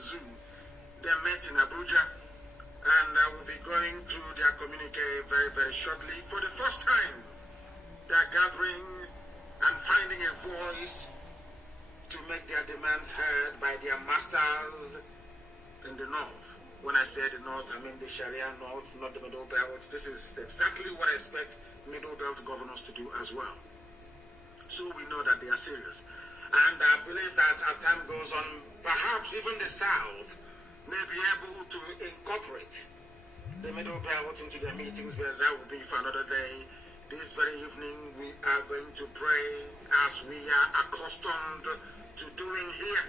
Zoo. They met in Abuja, and I will be going through their communique very, very shortly. For the first time, they are gathering and finding a voice to make their demands heard by their masters in the north. When I say the north, I mean the Sharia north, not the Middle Belt. This is exactly what I expect Middle Belt governors to do as well. So we know that they are serious. And I believe that as time goes on, perhaps even the South may be able to incorporate the Middle Belt into their meetings, but that will be for another day. This very evening, we are going to pray as we are accustomed to doing here.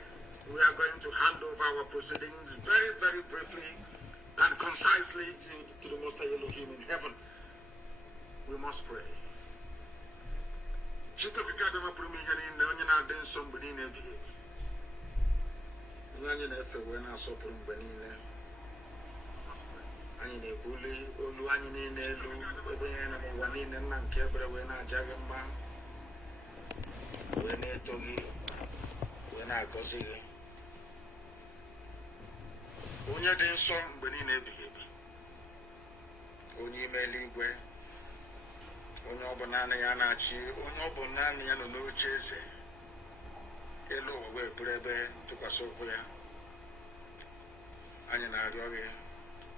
We are going to hand over our proceedings very, very briefly and concisely to the Most High Elohim in heaven. We must pray. Anyị na-ebuli olu anyị niile elu ebe ihe na ụwa niile nna nke ebere wee na-aja gị mma wee na-eto gị wee na-agọzi gị onye dị nsọ mgbe niile ebighị ebi onye ime eluigwe onye ọ bụ naanị ya na-achị onye ọ bụ naanị ya nọ n'oche eze elu ụwa wee bụrụ ebe ntụkwasị ụkwụ ya anyị na-arịọ gị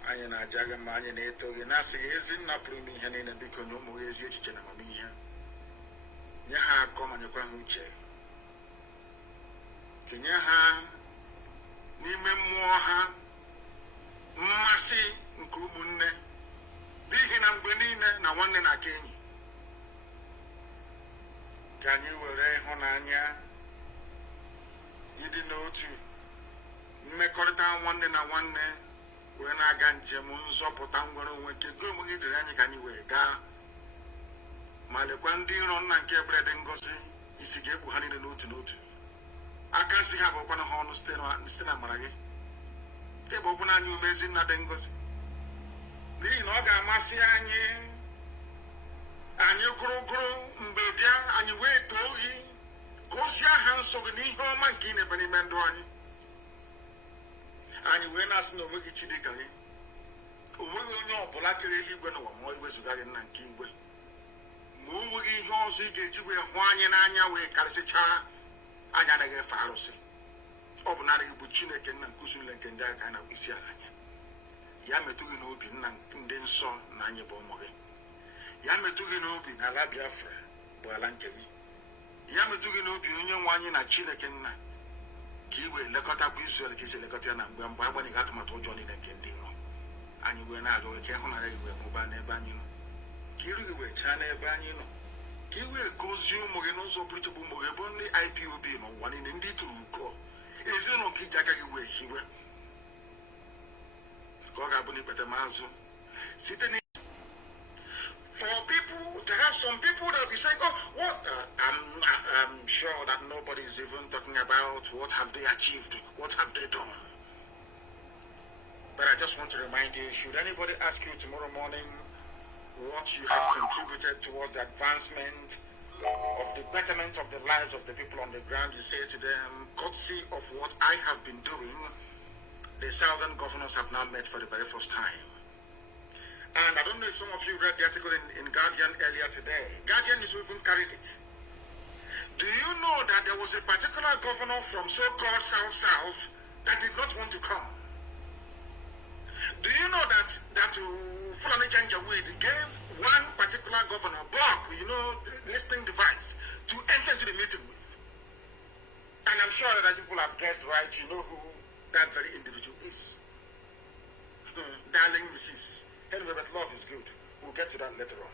anyị na-aja gị mma anyị na-eto gị na-asị gị ezi nna pụrụ ime ihe niile biko nye ụmụ gị ezi echiche na amamihe nye ha akọ ma nyekwa ha uche tinye ha n'ime mmụọ ha mmasị nke ụmụnne n'ihi na mgbe niile na nwanne na-aka enyi ka anyị were ịhụnanya ịdị n'otu mmekọrịta nwanne na nwanne wee na-aga njem nzọpụta nwere onwe nke gị onwe gị dịrị anyị ka anyị wee gaa ma lekwa ndị iro nna nke ebere dị ngọzi isi ga-ekpu ha niile n'otu n'otu aka nsị ha bụkwana ha ọnụ site na amara gị ebe okwu na anyị ume ezi nna dị ngọzi n'ihi na ọ ga-amasị anyị anyị gụrụgụrụ mgbe bịa anyị wee too gị ka ozi aha nsọ gị n'ihe ọma nke ị na-ebe n'ime ndụ anyị anyị wee na-asị na onweghị chi dịka gị onweghị onye ọbụla kere eluigwe n'ụwa ma ọ iwezuga gị nna nke igwe ma o nweghị ihe ọzọ ị ga-eji wee hụ anyị n'anya wee karịsịchaa anyị anaghị efe arụsị ọ bụ naanị gị bụ Chineke nna nke usu niile nke ndị aka anyị na-akpụ isi ala anya ya metụ gị n'obi nna ndị nsọ na anyị bụ ụmụ gị ya metụ gị n'obi na ala Biafra bụ ala nke gị ya metụ gị n'obi onye nwe anyị na Chineke nna ka i wee lekọtakwa Izrel ka isi elekọta ya na mgbe agbanyeghị atụmatụ ụjọ niile nke ndị nọ anyị wee na-arịọ gị ka ịhụnanya gị wee mụbaa n'ebe anyị nọ ka iru gị wee chaa n'ebe anyị nọ ka i wee gozie ụmụ gị n'ụzọ pụrụ iche bụ ụmụ gị bụ ndị IPOB n'ụwa niile ndị tụrụ uko ezinụlọ nke iji aka gị wee hiwe ka ọ ga-abụ n'ikpete mazụ site n for people, there are some people that will be saying, oh, what? I'm sure that nobody is even talking about what have they achieved, what have they done. But I just want to remind you, should anybody ask you tomorrow morning what you have contributed towards the advancement of the betterment of the lives of the people on the ground, you say to them, courtesy of what I have been doing, the Southern governors have now met for the very first time. And I don't know if some of you read the article in Guardian earlier today. Guardian is even carried it. Do you know that there was a particular governor from so-called South that did not want to come? Do you know that Fulani Janjaweed gave one particular governor, Bob, listening device, to enter into the meeting with? And I'm sure that people have guessed right, you know who that very individual is. Darling Mrs. Anyway, but love is good. We'll get to that later on.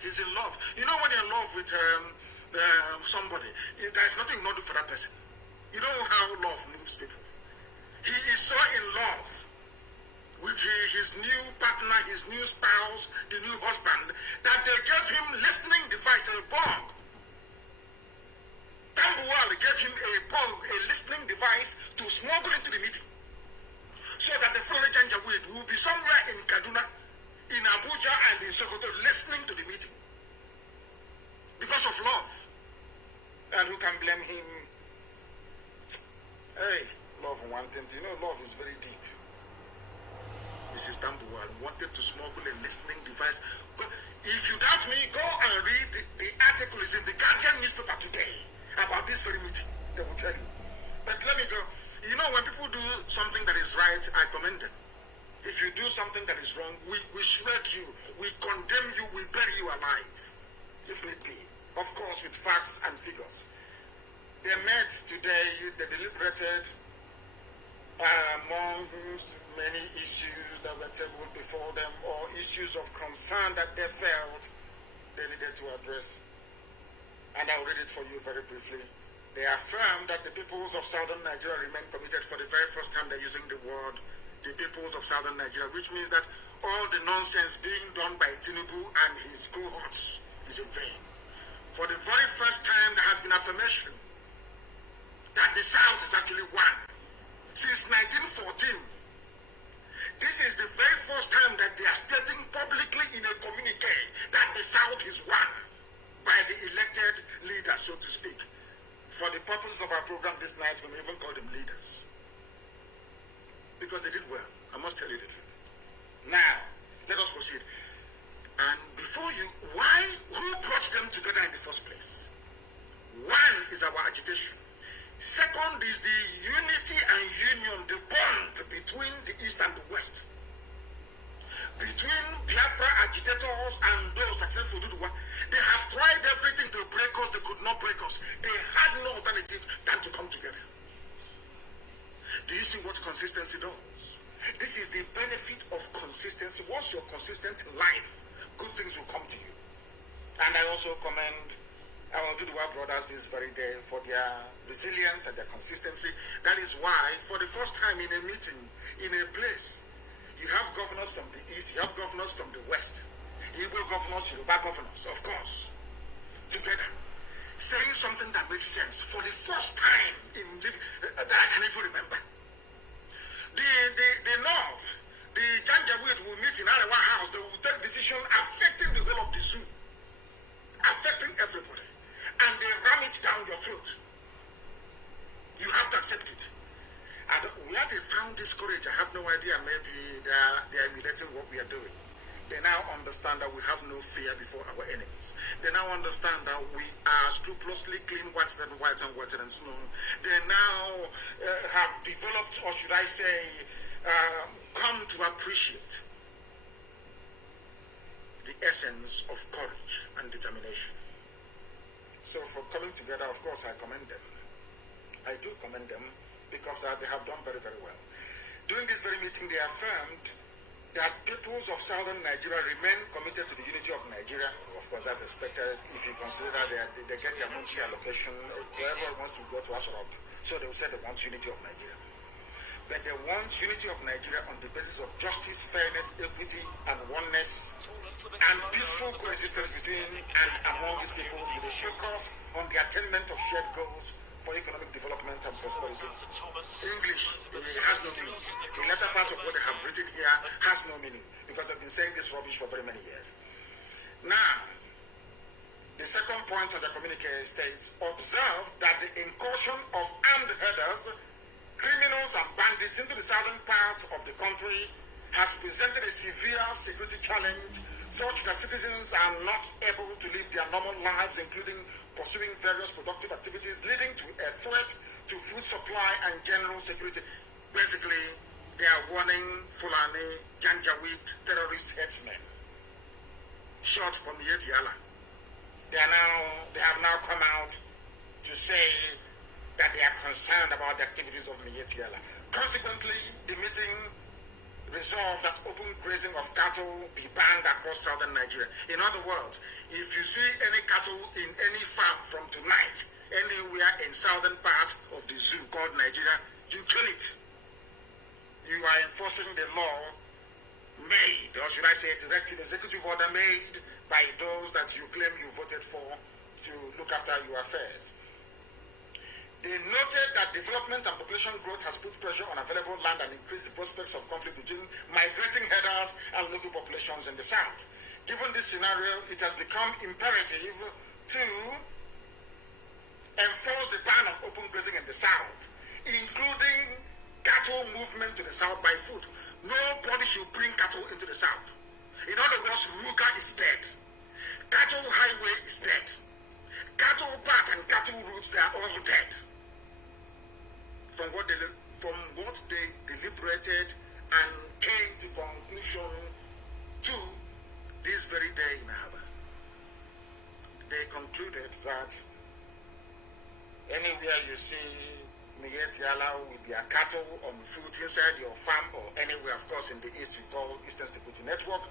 He's in love. You know when you're in love with somebody, there's nothing not do for that person. You know how love moves people. He is so in love with his new partner, his new spouse, the new husband, that they gave him listening device, a bomb. Tambuwal gave him a listening device to smuggle into the meeting. So that the Fulani Janjaweed will be somewhere in Kaduna, in Abuja, and in Sokoto listening to the meeting. Because of love. And who can blame him? Hey, love one content. You know, love is very deep. Mrs. Tambuwal wanted to smuggle a listening device. If you doubt me, go and read the article is in the Guardian newspaper today about this very meeting. They will tell you. But let me go. You know, when people do something that is right, I commend them. If you do something that is wrong, we shred you, we condemn you, we bury you alive, if need be. Of course, with facts and figures. They met today, they deliberated among many issues that were tabled before them, or issues of concern that they felt they needed to address. And I'll read it for you very briefly. They affirmed that the peoples of southern Nigeria remain committed. For the very first time they're using the word the peoples of southern Nigeria, which means that all the nonsense being done by Tinubu and his cohorts is in vain. For the very first time, there has been affirmation that the South is actually one. Since 1914, this is the very first time that they are stating publicly in a communique that the South is one by the elected leaders, so to speak. For the purpose of our program this night, we may even call them leaders. Because they did well. I must tell you the truth. Now, let us proceed. And before you, who brought them together in the first place? One is our agitation. Second is the unity and union, the bond between the East and the West. Between Biafra agitators and those that came to do the work. They have tried everything to break us, they could not break us. They had no alternative than to come together. Do you see what consistency does? This is the benefit of consistency. Once you're consistent in life, good things will come to you. And I also commend our Duduwa brothers this very day for their resilience and their consistency. That is why, for the first time in a meeting, in a place, you have governors from the East, you have governors from the West, Igbo governors, Yoruba governors, of course, together, saying something that makes sense for the first time that I can even remember. The North, the Janjaweed will meet in Arewa House, they will take decision affecting the whole of the zoo, affecting everybody, and they ram it down your throat. You have to accept it. And where they found this courage, I have no idea. Maybe they are emulating what we are doing. They now understand that we have no fear before our enemies. They now understand that we are scrupulously clean, whiter than snow. They now have developed, or should I say, come to appreciate the essence of courage and determination. So for coming together, of course, I commend them. I do commend them because they have done very, very well. During this very meeting, they affirmed that peoples of southern Nigeria remain committed to the unity of Nigeria. Of course, that's expected if you consider that they get their monthly allocation. Whoever wants to go to Asorok, so they will say they want unity of Nigeria. But they want unity of Nigeria on the basis of justice, fairness, equity, and oneness, and peaceful coexistence between and among these peoples with a focus on the attainment of shared goals for economic development and prosperity. English has no meaning. The latter part of what they have written here has no meaning because they've been saying this rubbish for very many years. Now, the second point of the communique states, observe that the incursion of armed herders, criminals and bandits into the southern part of the country has presented a severe security challenge such that citizens are not able to live their normal lives, including pursuing various productive activities, leading to a threat to food supply and general security. Basically, they are warning Fulani, Janjaweed, terrorist headsmen, short from Yetiala. They have now come out to say that they are concerned about the activities of Yetiala. Consequently, the meeting resolved that open grazing of cattle be banned across southern Nigeria. In other words, if you see any cattle in any farm from tonight, anywhere in southern part of the zoo called Nigeria, you kill it. You are enforcing the law made, or should I say directive executive order made by those that you claim you voted for to look after your affairs. They noted that development and population growth has put pressure on available land and increased the prospects of conflict between migrating herders and local populations in the south. Given this scenario, it has become imperative to enforce the ban on open grazing in the south, including cattle movement to the south by foot. Nobody should bring cattle into the south. In other words, Ruga is dead. Cattle highway is dead. Cattle path and cattle routes, they are all dead. From what they deliberated and came to conclusion to this very day in Aba. They concluded that anywhere you see Miet Yala with their cattle on foot inside your farm or anywhere, of course, in the east, we call Eastern Security Network,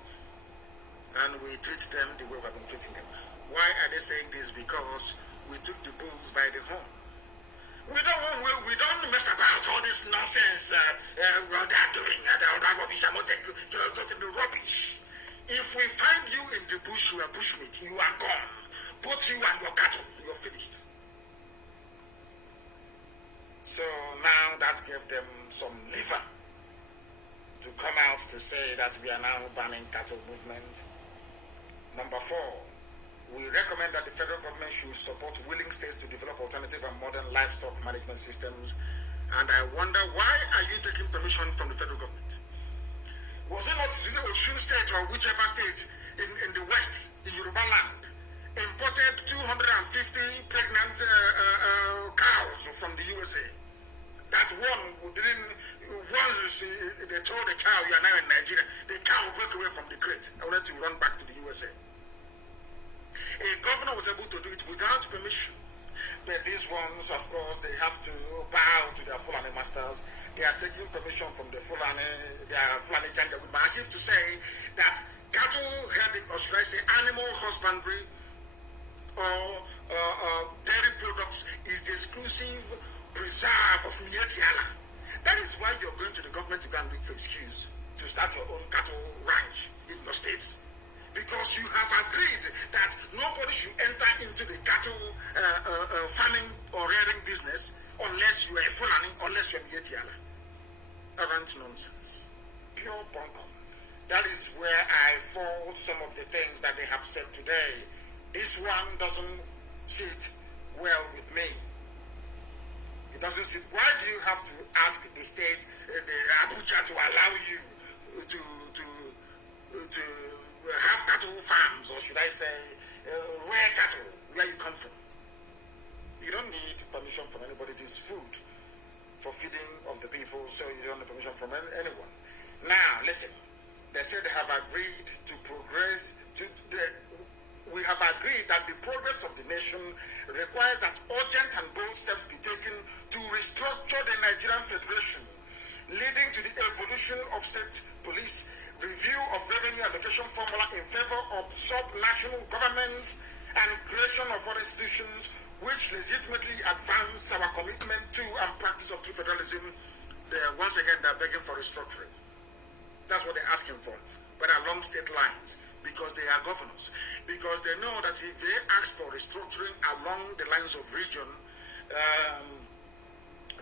and we treat them the way we've been treating them. Why are they saying this? Because we took the bulls by the horn. We don't mess about all this nonsense what they're doing. That rubbish. I'm not taking the rubbish. If we find you in the bush, you are bushmeat. You are gone. Both you and your cattle, you're finished. So now that gave them some liver to come out to say that we are now banning cattle movement. Number 4, we recommend that the federal government should support willing states to develop alternative and modern livestock management systems. And I wonder, why are you taking permission from the federal government? Was it not the Osun state or whichever state in the west, in Yoruba land, imported 250 pregnant cows from the USA? That one didn't, once they told the cow, you are now in Nigeria, the cow broke away from the crate. I wanted to run back to the USA. A governor was able to do it without permission. But these ones, of course, they have to bow to their Fulani masters. They are taking permission from the Fulani, their Fulani Janjaweed, as if to say that cattle herding, or should I say animal husbandry or dairy products is the exclusive preserve of Mietiala. That is why you're going to the government to go and look for excuse to start your own cattle ranch in your states. Because you have agreed that nobody should enter into the cattle farming or rearing business unless you are a Fulani, unless you are Mietiala. Arrant nonsense. Pure bunkum. That is where I fault some of the things that they have said today. This one doesn't sit well with me. It doesn't sit. Why do you have to ask the state, the Abuja, to allow you to have cattle farms, or should I say, rare cattle, where you come from? You don't need permission from anybody. It is food for feeding of the people, so you don't need permission from anyone. Now, listen. They said they have agreed to progress. We have agreed that the progress of the nation requires that urgent and bold steps be taken to restructure the Nigerian Federation, leading to the evolution of state police, review of revenue allocation formula in favor of sub-national governments, and creation of other institutions which legitimately advance our commitment to and practice of true federalism. Once again, they're begging for restructuring. That's what they're asking for, but along state lines, because they are governors, because they know that if they ask for restructuring along the lines of region,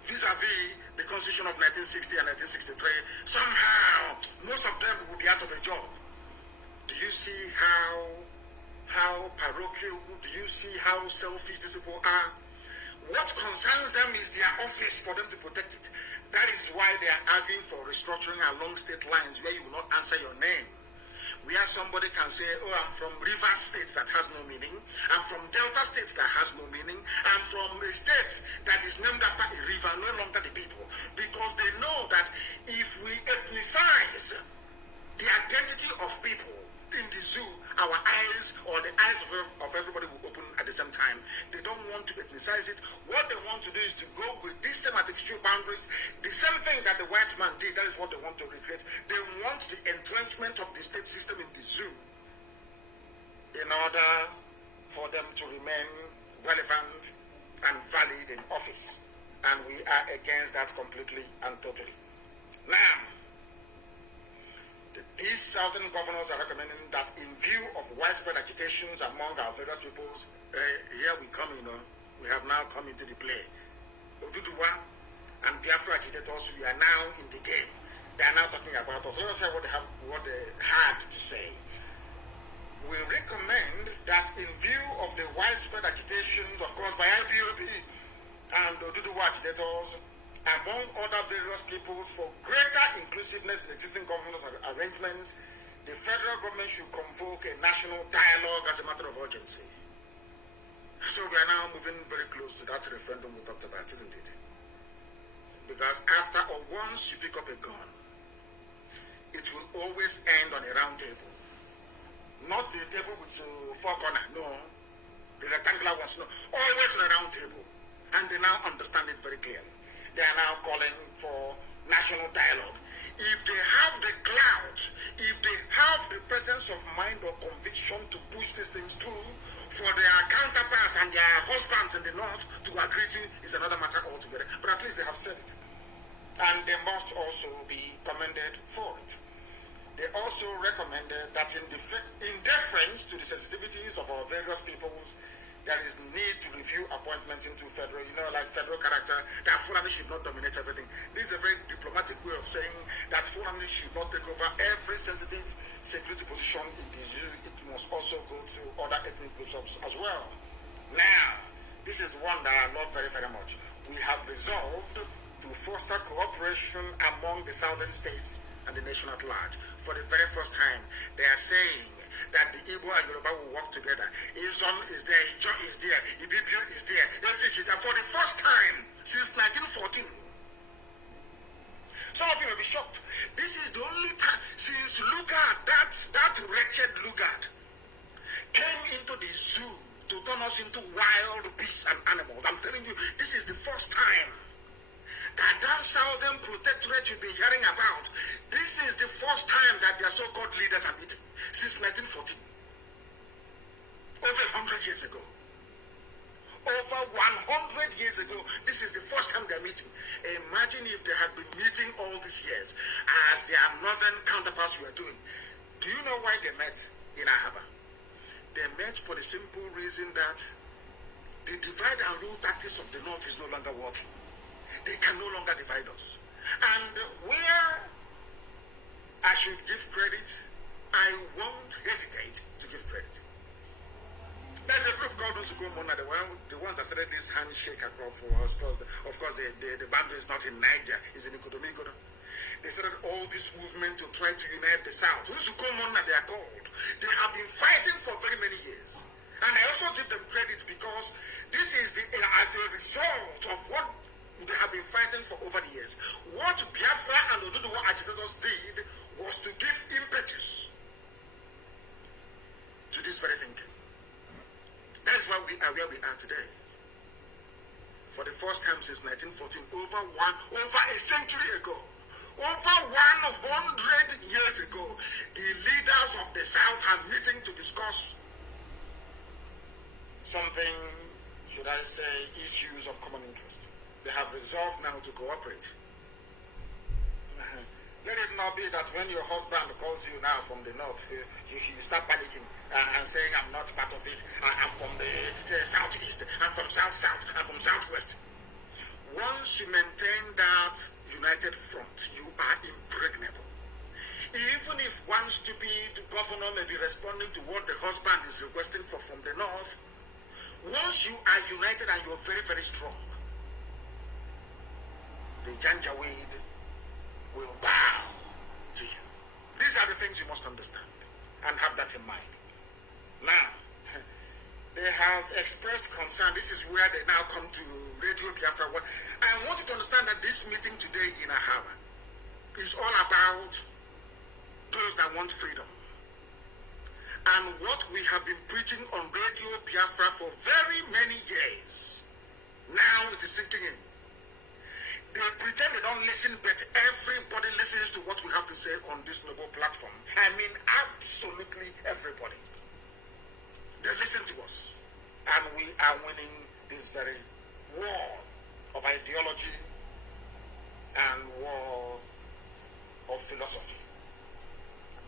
vis-a-vis the Constitution of 1960 and 1963, somehow most of them will be out of a job. Do you see how parochial? Do you see how selfish these people are? What concerns them is their office for them to protect it. That is why they are arguing for restructuring along state lines where you will not answer your name. Where somebody can say, oh, I'm from Rivers State, that has no meaning. I'm from Delta State, that has no meaning. I'm from a state that is named after a river, no longer the people. Because they know that if we ethnicize the identity of people in the zoo, our eyes or the eyes of everybody will open at the same time. They don't want to ethnicize it. What they want to do is to go with these same artificial boundaries, the same thing that the white man did. That is what they want to recreate. They want the entrenchment of the state system in the zoo in order for them to remain relevant and valid in office. And we are against that completely and totally. Now, these southern governors are recommending that in view of widespread agitations among our various peoples, here we come, we have now come into the play. Oduduwa and Biafra agitators, we are now in the game. They are now talking about us. Let us say what they had to say. We recommend that in view of the widespread agitations, of course, by IPOB and Oduduwa agitators among other various peoples, for greater inclusiveness in existing governance arrangements, the federal government should convoke a national dialogue as a matter of urgency. So we are now moving very close to that referendum we talked about, isn't it? Because after or once you pick up a gun, it will always end on a round table. Not the table with four corners, no. The rectangular ones, no. Always a round table. And they now understand it very clearly. They are now calling for national dialogue. If they have the clout, if they have the presence of mind or conviction to push these things through, for their counterparts and their husbands in the north to agree to is another matter altogether. But at least they have said it. And they must also be commended for it. They also recommended that in deference to the sensitivities of our various peoples, there is need to review appointments into federal, like federal character, that Fulani should not dominate everything. This is a very diplomatic way of saying that Fulani should not take over every sensitive security position in the zoo. It must also go to other ethnic groups as well. Now, this is one that I love very, very much. We have resolved to foster cooperation among the southern states and the nation at large. For the very first time, they are saying that the Igbo and Yoruba will work together. Izon is there, Ijo is there, Ibibio is there, Efik is there. For the first time since 1914. Some of you may be shocked. This is the only time since Lugard, that wretched Lugard, came into the zoo to turn us into wild beasts and animals. I'm telling you, this is the first time that southern protectorate you've been hearing about. This is the first time that their so-called leaders are meeting since 1914. Over 100 years ago. Over 100 years ago, this is the first time they're meeting. Imagine if they had been meeting all these years as their northern counterparts were doing. Do you know why they met in Ahaba? They met for the simple reason that the divide and rule tactics of the north is no longer working. They can no longer divide us. And where I should give credit, I won't hesitate to give credit. There's a group called Usuko Mona, the ones that started this handshake across for us. Of course, the boundary is not in Niger, it's in Ikodomigodo. They started all this movement to try to unite the South. Usuko Mona, they are called. They have been fighting for very many years. And I also give them credit because this is as a result of what they have been fighting for over the years. What Biafra and Oduduwa agitators did was to give impetus to this very thinking. That is why we are where we are today. For the first time since 1914, over a century ago, over 100 years ago, the leaders of the South are meeting to discuss something, should I say, issues of common interest. They have resolved now to cooperate. Let it not be that when your husband calls you now from the north, you start panicking and saying, I'm not part of it, I'm from the southeast, I'm from south, I'm from southwest. Once you maintain that united front, you are impregnable. Even if one stupid governor may be responding to what the husband is requesting from the north, once you are united and you're very, very strong, the Janjaweed will bow to you. These are the things you must understand and have that in mind. Now, they have expressed concern. This is where they now come to Radio Biafra. I want you to understand that this meeting today in Ahaba is all about those that want freedom. And what we have been preaching on Radio Biafra for very many years, now it is sinking in. They pretend they don't listen, but everybody listens to what we have to say on this noble platform. I mean, absolutely everybody. They listen to us. And we are winning this very war of ideology and war of philosophy.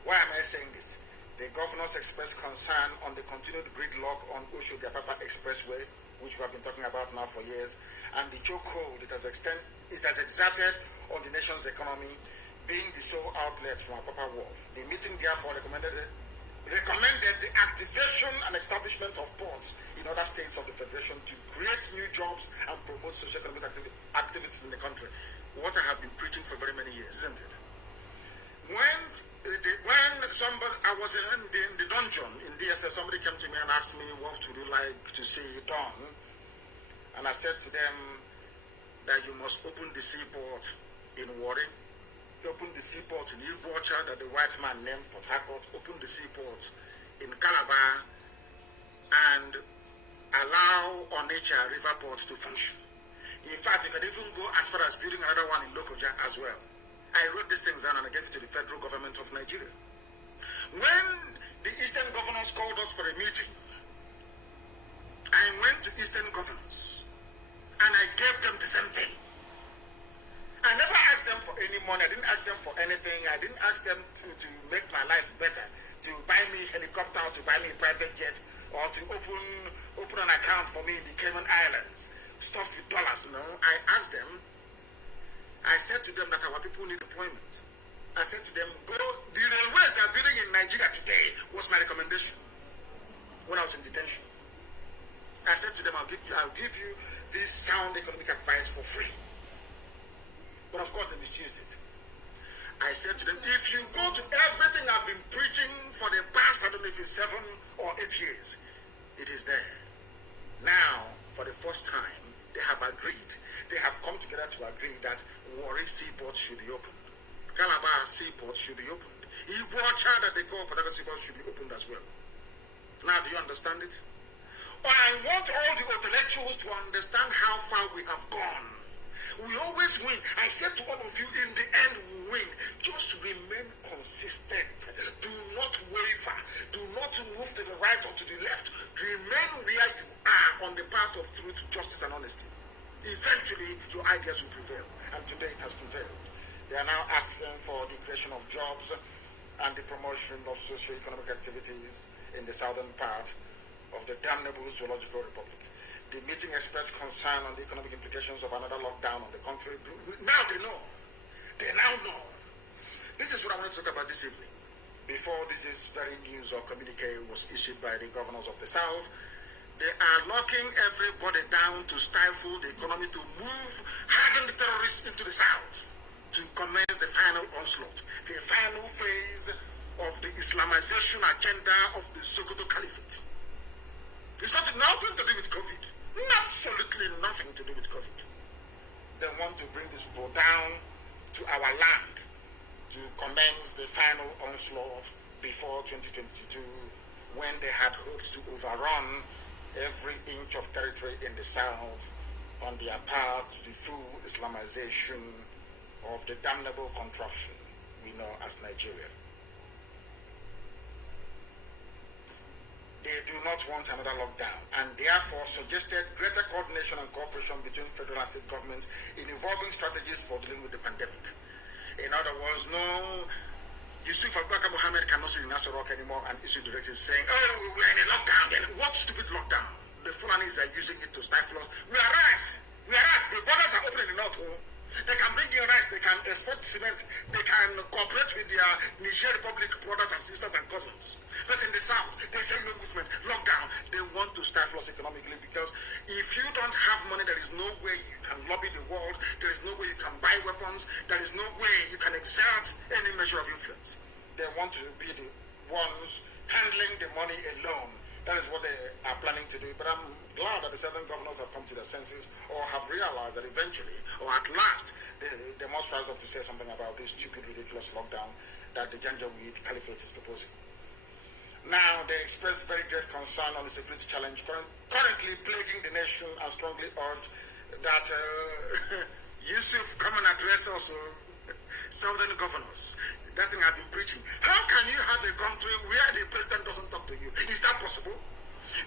Why am I saying this? The governors expressed concern on the continued gridlock on Osho-Diapapa Expressway, which we have been talking about now for years, and the chokehold it has exerted on the nation's economy, being the sole outlet from Apapa Wharf. The meeting therefore recommended recommended the activation and establishment of ports in other states of the Federation to create new jobs and promote socio-economic activities in the country. What I have been preaching for very many years, isn't it? When I was in the dungeon in DSS, somebody came to me and asked me, what would you like to see done? And I said to them that you must open the seaport in Warri, open the seaport in Iguacha that the white man named Port Harcourt, open the seaport in Calabar, and allow Onitsha river ports to function. In fact, you can even go as far as building another one in Lokoja as well. I wrote these things down and I gave it to the federal government of Nigeria. When the Eastern governors called us for a meeting, I went to Eastern governors and I gave them the same thing. I never asked them for any money. I didn't ask them for anything. I didn't ask them to make my life better, to buy me a helicopter, to buy me a private jet, or to open an account for me in the Cayman Islands, stuffed with dollars. No, I asked them. I said to them that our people need employment. I said to them, go, the railways they are building in Nigeria today was my recommendation when I was in detention. I said to them, I'll give you this sound economic advice for free. But of course they misused it. I said to them, if you go to everything I've been preaching for the past, I don't know if it's 7 or 8 years, it is there. Now, for the first time, they have agreed. They have come together to agree that Warri Seaport should be opened. Calabar Seaport should be opened. Iguacha that they call Port Harcourt Seaport should be opened as well. Now, do you understand it? I want all the intellectuals to understand how far we have gone. We always win. I said to all of you, in the end we win. Just remain consistent. Do not waver. Do not move to the right or to the left. Remain where you are on the path of truth, justice, and honesty. Eventually, your ideas will prevail. And today it has prevailed. They are now asking for the creation of jobs and the promotion of socio-economic activities in the southern part of the damnable Zoological Republic. The meeting expressed concern on the economic implications of another lockdown on the country. Now they know. They now know. This is what I want to talk about this evening. Before this is very news or communique was issued by the governors of the South, they are locking everybody down to stifle the economy, to move hardened terrorists into the South, to commence the final onslaught, the final phase of the Islamization agenda of the Sokoto Caliphate. It's not nothing to do with COVID. Absolutely nothing to do with COVID. They want to bring these people down to our land to commence the final onslaught before 2022, when they had hoped to overrun every inch of territory in the South on their path to the full Islamization of the damnable contraption we know as Nigeria. They do not want another lockdown, and therefore suggested greater coordination and cooperation between federal and state governments in evolving strategies for dealing with the pandemic. In other words, no, Yusuf Abubakar Mohammed cannot sit in Nasser Rock anymore and issue directives saying, oh, we're in a lockdown. Then what stupid lockdown? The Fulanis are using it to stifle us. We are rice. The borders are open in the north. They can bring in rice, they can export cement, they can cooperate with their Niger Republic brothers and sisters and cousins. But in the south, they say no movement, lockdown. They want to stifle us economically, because if you don't have money, there is no way you can lobby the world, there is no way you can buy weapons, there is no way you can exert any measure of influence. They want to be the ones handling the money alone. That is what they are planning to do. But I'm glad that the southern governors have come to their senses, or have realized that eventually, or at last, they must rise up to say something about this stupid, ridiculous lockdown that the Janjaweed Caliphate is proposing. Now, they express very great concern on the security challenge currently plaguing the nation, and strongly urge that Yusuf come and address also southern governors. That thing I've been preaching. How can you have a country where the president doesn't talk to you? Is that possible?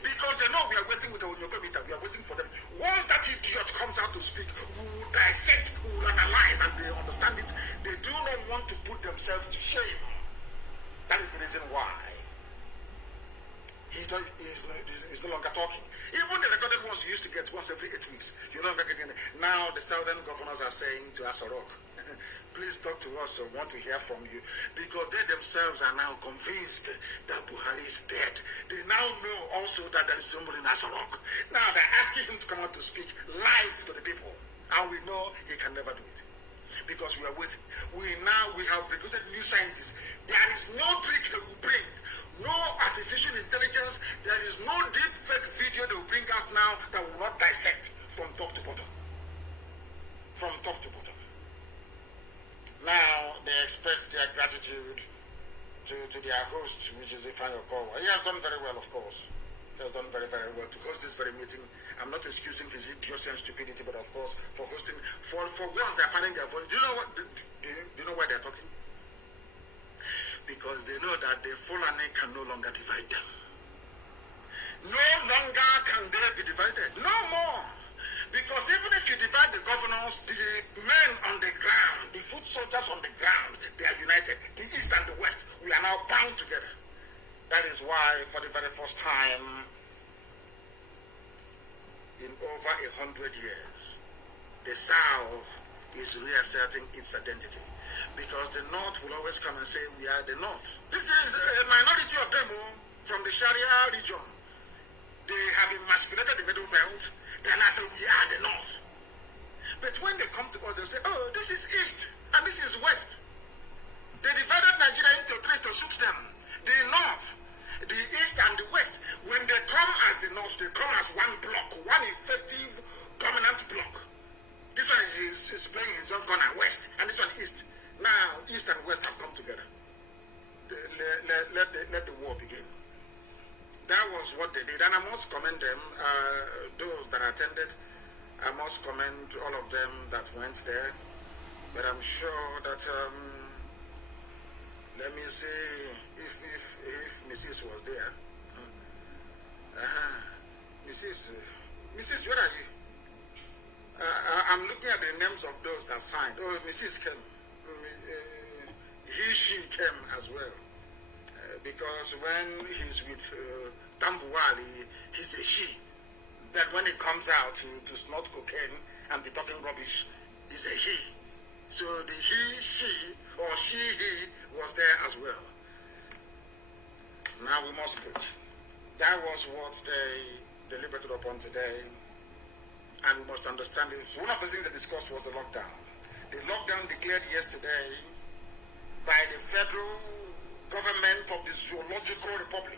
Because they know we are waiting with the Onyogo meter. We are waiting for them. Once that idiot comes out to speak, we will dissect, we will analyze, and they understand it. They do not want to put themselves to shame. That is the reason why he is no longer talking. Even the recorded ones you used to get once every 8 weeks, you're no longer getting it. Now the southern governors are saying to Asarok, please talk to us. I want to hear from you. Because they themselves are now convinced that Buhari is dead. They now know also that there is somebody in Asarok. Now they're asking him to come out to speak live to the people. And we know he can never do it. Because we are waiting. We have recruited new scientists. There is no trick they will bring. No artificial intelligence. There is no deep fake video they will bring out now that will not dissect from top to bottom. From top to bottom. Now they express their gratitude to their host, which is Ifeanyi Okowa. He has done very well, of course. He has done very, very well to host this very meeting. I'm not excusing his idiocy and stupidity, but of course, for hosting, for once they're finding their voice. Do you know what? Do you know why they're talking? Because they know that the Fulani can no longer divide them. No longer can they be divided. No more. Because even if you divide the governors, the men on the ground, the foot soldiers on the ground, they are united. The East and the West, we are now bound together. That is why, for the very first time in over 100 years, the South is reasserting its identity. Because the North will always come and say, we are the North. This is a minority of them from the Sharia region. They have emasculated the Middle Belt. Then I say, we are the North. But when they come to us, they say, oh, this is East and this is West. They divided Nigeria into three to suit them. The North, the East and the West. When they come as the North, they come as one block, one effective dominant block. This one is playing his own corner, West, and this one East. Now, East and West have come together. Let the war begin. That was what they did, and I must commend them, those that attended. I must commend all of them that went there. But I'm sure that, let me see if Mrs. was there. Mrs., where are you? I'm looking at the names of those that signed. Oh, Mrs. came. She came as well. Because when he's with Tambuwali, he's a she. That when he comes out to snort cocaine and be talking rubbish, he's a he. So the he, she, or she, he was there as well. Now we must preach. That was what they deliberated upon today. And we must understand it. So one of the things they discussed was the lockdown. The lockdown declared yesterday by the federal government of the Zoological Republic.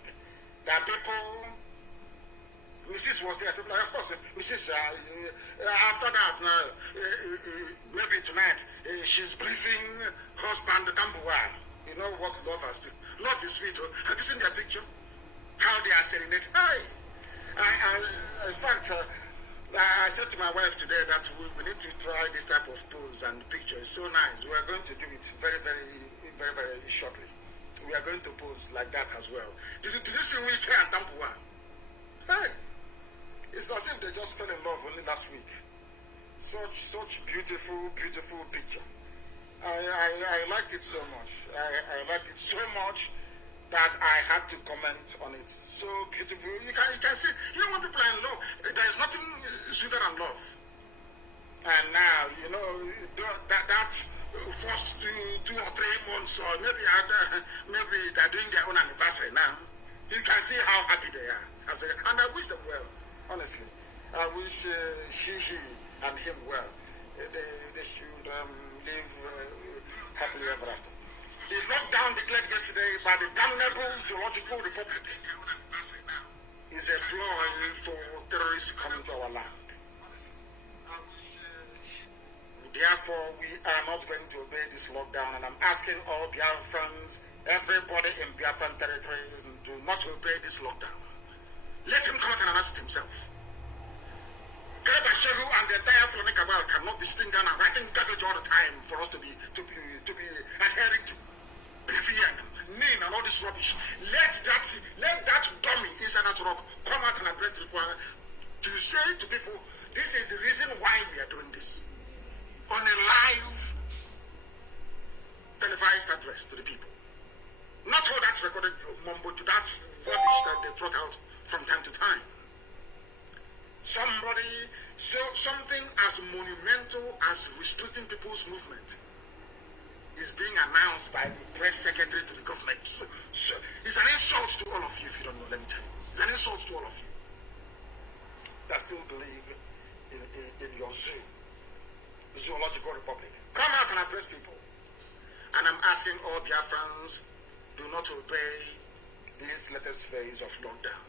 That people, Mrs. was there. People, of course, Mrs. After that, maybe tonight, she's briefing husband Tambuwal. You know what love has to. Love is sweet. Have you seen their picture? How they are serenade. In fact, I said to my wife today that we need to try this type of pose and picture. It's so nice. We are going to do it very, very, very, very shortly. We are going to pose like that as well. Did you see Wike and Tambuwal? Hey, it's as if they just fell in love only last week. Such beautiful, beautiful picture. I liked it so much. I liked it so much that I had to comment on it. So beautiful. You can see, you know, when people are in love, there is nothing sweeter than love. And now, you know, that first 2 or 3 months, or maybe they're doing their own anniversary now. You can see how happy they are. And I wish them well, honestly. I wish he and him well. They should live happily ever after. The lockdown declared yesterday by the damnable Zoological Republic is a ploy for terrorists coming to our land. Therefore, we are not going to obey this lockdown, and I'm asking all Biafrans, everybody in Biafran territories, do not obey this lockdown. Let him come out and announce it himself. Garba Shehu and the entire Fulani cabal cannot be sitting down and writing garbage all the time for us to be adhering to. BBN, NIN, and all this rubbish. Let that dummy inside that rock come out and address the requirement to say to people, this is the reason why we are doing this. On a live televised address to the people. Not all that recorded mumbo to that rubbish that they throw out from time to time. Something as monumental as restricting people's movement is being announced by the press secretary to the government. So it's an insult to all of you if you don't know, let me tell you. It's an insult to all of you that still believe in your zoological republic. Come out and address people. And I'm asking all Biafrans, do not obey this latest phase of lockdown.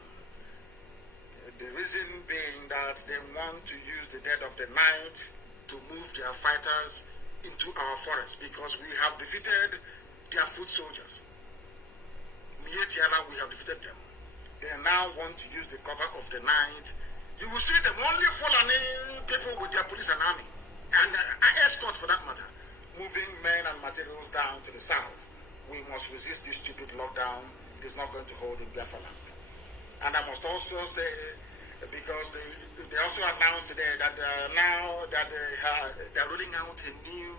The reason being that they want to use the dead of the night to move their fighters into our forests because we have defeated their foot soldiers. Mietiala, we have defeated them. They now want to use the cover of the night. You will see them only Fulani people with their police and army, and escort for that matter, moving men and materials down to the south. We must resist this stupid lockdown. It is not going to hold in Biafra land. And I must also say, because they also announced today that now that they're rolling out a new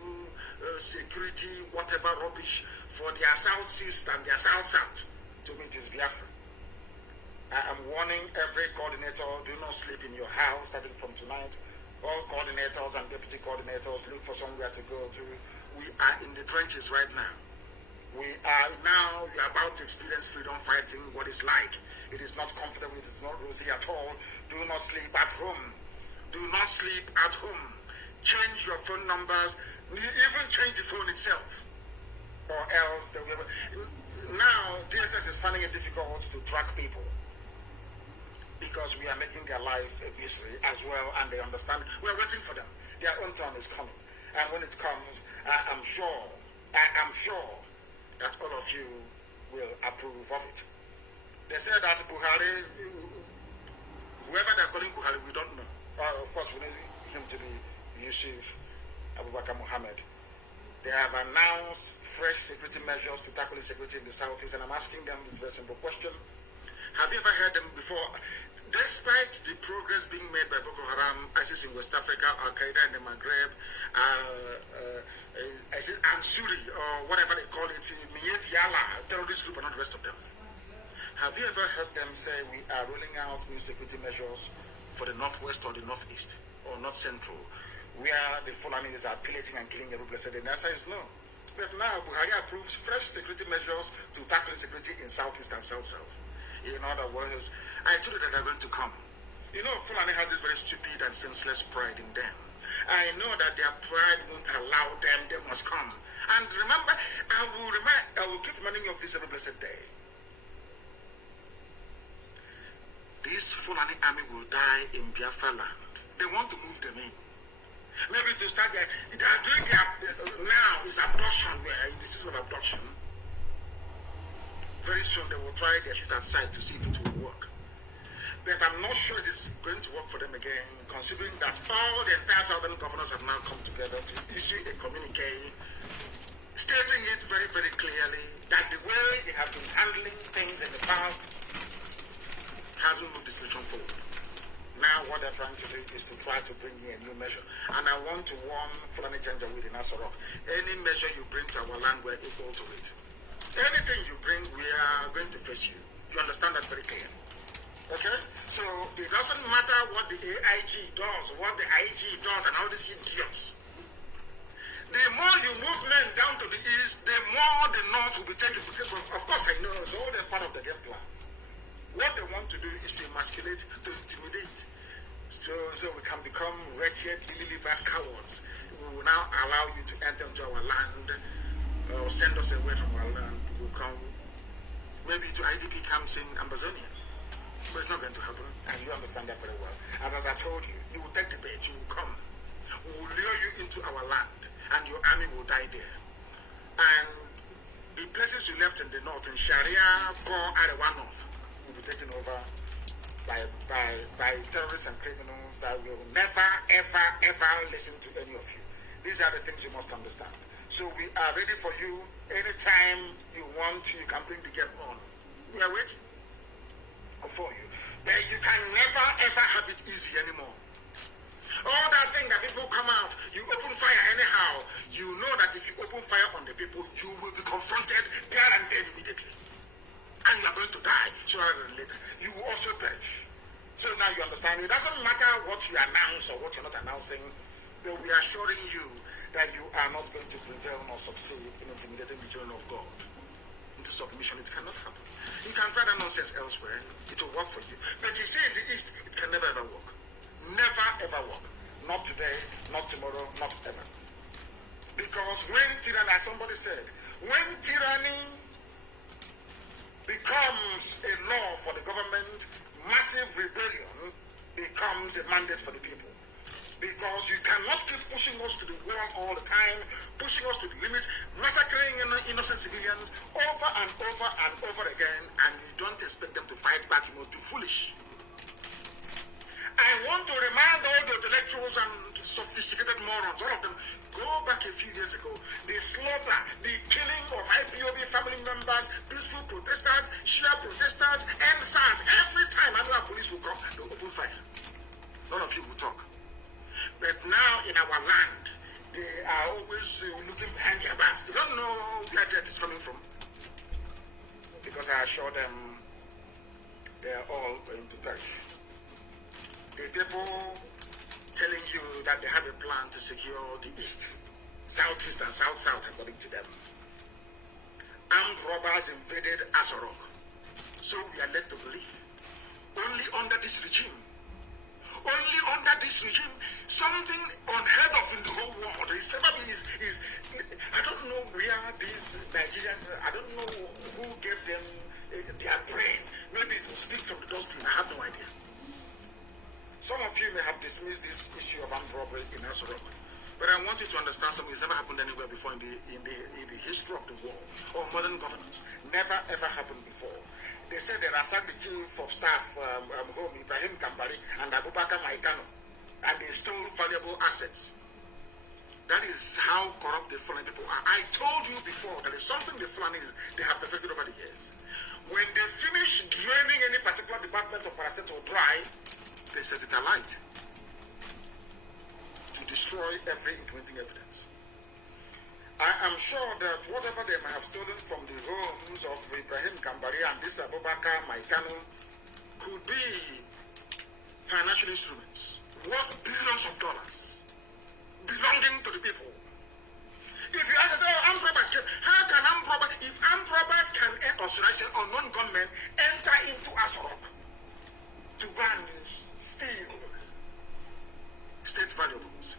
security, whatever rubbish for their southeast and their south-south. To me, it is Biafra. I am warning every coordinator, do not sleep in your house starting from tonight. All coordinators and deputy coordinators, look for somewhere to go to. We are in the trenches right now. We are about to experience freedom fighting, what it's like. It is not comfortable, it is not rosy at all. Do not sleep at home. Do not sleep at home. Change your phone numbers, even change the phone itself. Or else, now DSS is finding it difficult to track people, because we are making their life a misery as well, and they understand. We are waiting for them. Their own turn is coming. And when it comes, I am sure that all of you will approve of it. They said that Buhari, whoever they're calling Buhari, we don't know. Of course, we need him to be Yusuf Abubakar Mohammed. They have announced fresh security measures to tackle insecurity in the southeast, and I'm asking them this very simple question. Have you ever heard them before? Despite the progress being made by Boko Haram, ISIS in West Africa, Al-Qaeda in the Maghreb, ISIS Ansuri, or whatever they call it, Miyet Yala, terrorist group, and all the rest of them. Have you ever heard them say we are rolling out new security measures for the northwest or the northeast, or north central, where the Fulanis are pillaging and killing every blessed day? The answer is no. But now Buhari approves fresh security measures to tackle security in southeast and south-south. In other words, I told you that they're going to come. You know, Fulani has this very stupid and senseless pride in them. I know that their pride won't allow them, they must come. And remember, I will keep reminding you of this every blessed day. This Fulani army will die in Biafra land. They want to move them in. Maybe to start there, they are doing now is abduction, where in the season of abduction. Very soon they will try their shit outside to see if it will work. But I'm not sure it is going to work for them again, considering that all the entire southern governors have now come together to issue a communique stating it very, very clearly that the way they have been handling things in the past hasn't moved the situation forward. Now what they're trying to do is to try to bring in a new measure. And I want to warn Fulani Janjaweed in Asorok, any measure you bring to our land, we're equal to it. Anything you bring, we are going to face you. You understand that very clearly. Okay? So it doesn't matter what the AIG does, what the IG does, and all these idiots. The more you move men down to the east, the more the north will be taken. Of course, I know it's all a part of the game plan. What they want to do is to emasculate, to intimidate. So we can become wretched, liver cowards. We will now allow you to enter into our land, or send us away from our land. We'll come, maybe to IDP camps in Amazonia. But it's not going to happen, and you understand that very well. And as I told you, you will take the bait, you will come. We will lure you into our land, and your army will die there. And the places you left in the north, in Sharia, Kor, Arewa North, will be taken over by terrorists and criminals that will never, ever, ever listen to any of you. These are the things you must understand. So we are ready for you. Anytime you want, you can bring the game on. We are waiting for you. But you can never, ever have it easy anymore. All that thing that people come out, you open fire anyhow. You know that if you open fire on the people, you will be confronted there and then immediately. And you are going to die sooner than later. You will also perish. So now you understand. It doesn't matter what you announce or what you're not announcing. But we are assuring you that you are not going to prevail nor succeed in intimidating the children of God into submission. It cannot happen. You can try that nonsense elsewhere. It will work for you. But you see in the East, it can never ever work. Never ever work. Not today, not tomorrow, not ever. Because when tyranny, as somebody said, when tyranny becomes a law for the government, massive rebellion becomes a mandate for the people. Because you cannot keep pushing us to the wall all the time, pushing us to the limits, massacring innocent civilians over and over and over again, and you don't expect them to fight back. You must be foolish. I want to remind all the intellectuals and sophisticated morons, all of them, go back a few years ago. The slaughter, the killing of IPOB family members, peaceful protesters, Shia protesters, and SARS. Every time I know our police will come, they'll open fire. None of you will talk. But now in our land, they are always looking behind their backs. They don't know where that is coming from. Because I assure them, they are all going to perish. The people telling you that they have a plan to secure the East, Southeast and South-South, according to them. Armed robbers invaded Asarok. So we are led to believe. Only under this regime, something unheard of in the whole world. It's never been, I don't know where these Nigerians, I don't know who gave them their brain. Maybe it will speak from the dustbin. I have no idea. Some of you may have dismissed this issue of armed robbery in Asarok, but I want you to understand something that's never happened anywhere before in the history of the world or modern governance. Never ever happened before. They said they ransacked the chief of staff home, Ibrahim Kambari, and Abubakar Kanu, and they stole valuable assets. That is how corrupt the Fulani people are. I told you before that is something the Fulani they have perfected over the years. When they finish draining any particular department of parastatal dry, they set it alight to destroy every incriminating evidence. I am sure that whatever they might have stolen from the homes of Ibrahim Kambari and this Abubakar Kanu could be financial instruments worth billions of dollars belonging to the people. If you ask yourself, armed robbers came, how can if armed robbers can, or should I say, unknown gunmen enter into Asarok to go and steal state valuables?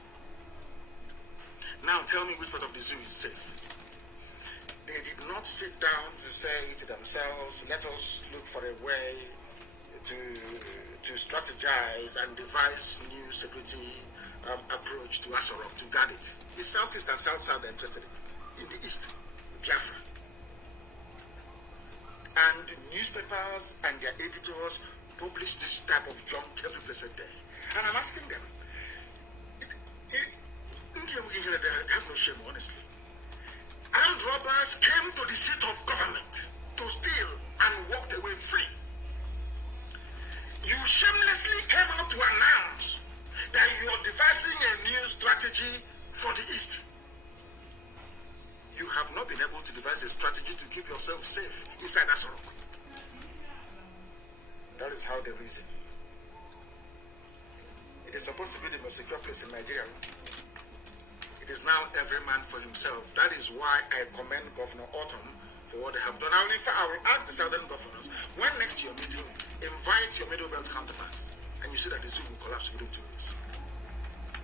Now tell me which part of the zoo is safe. They did not sit down to say to themselves, let us look for a way to strategize and devise new security approach to Asarok, to guard it. The Southeast and South-South are interested in the East, Biafra. And newspapers and their editors publish this type of junk every blessed day. And I'm asking them, they have no shame, honestly. Armed robbers came to the seat of government to steal and walked away free. You shamelessly came out to announce that you are devising a new strategy for the East. You have not been able to devise a strategy to keep yourself safe inside Asarok. That is how they reason. It is supposed to be the most secure place in Nigeria. It is now every man for himself. That is why I commend Governor Autumn for what they have done. In fact, I will ask the southern governors, when next to your meeting, invite your middle belt counterparts, and you see that the zoo will collapse within 2 weeks.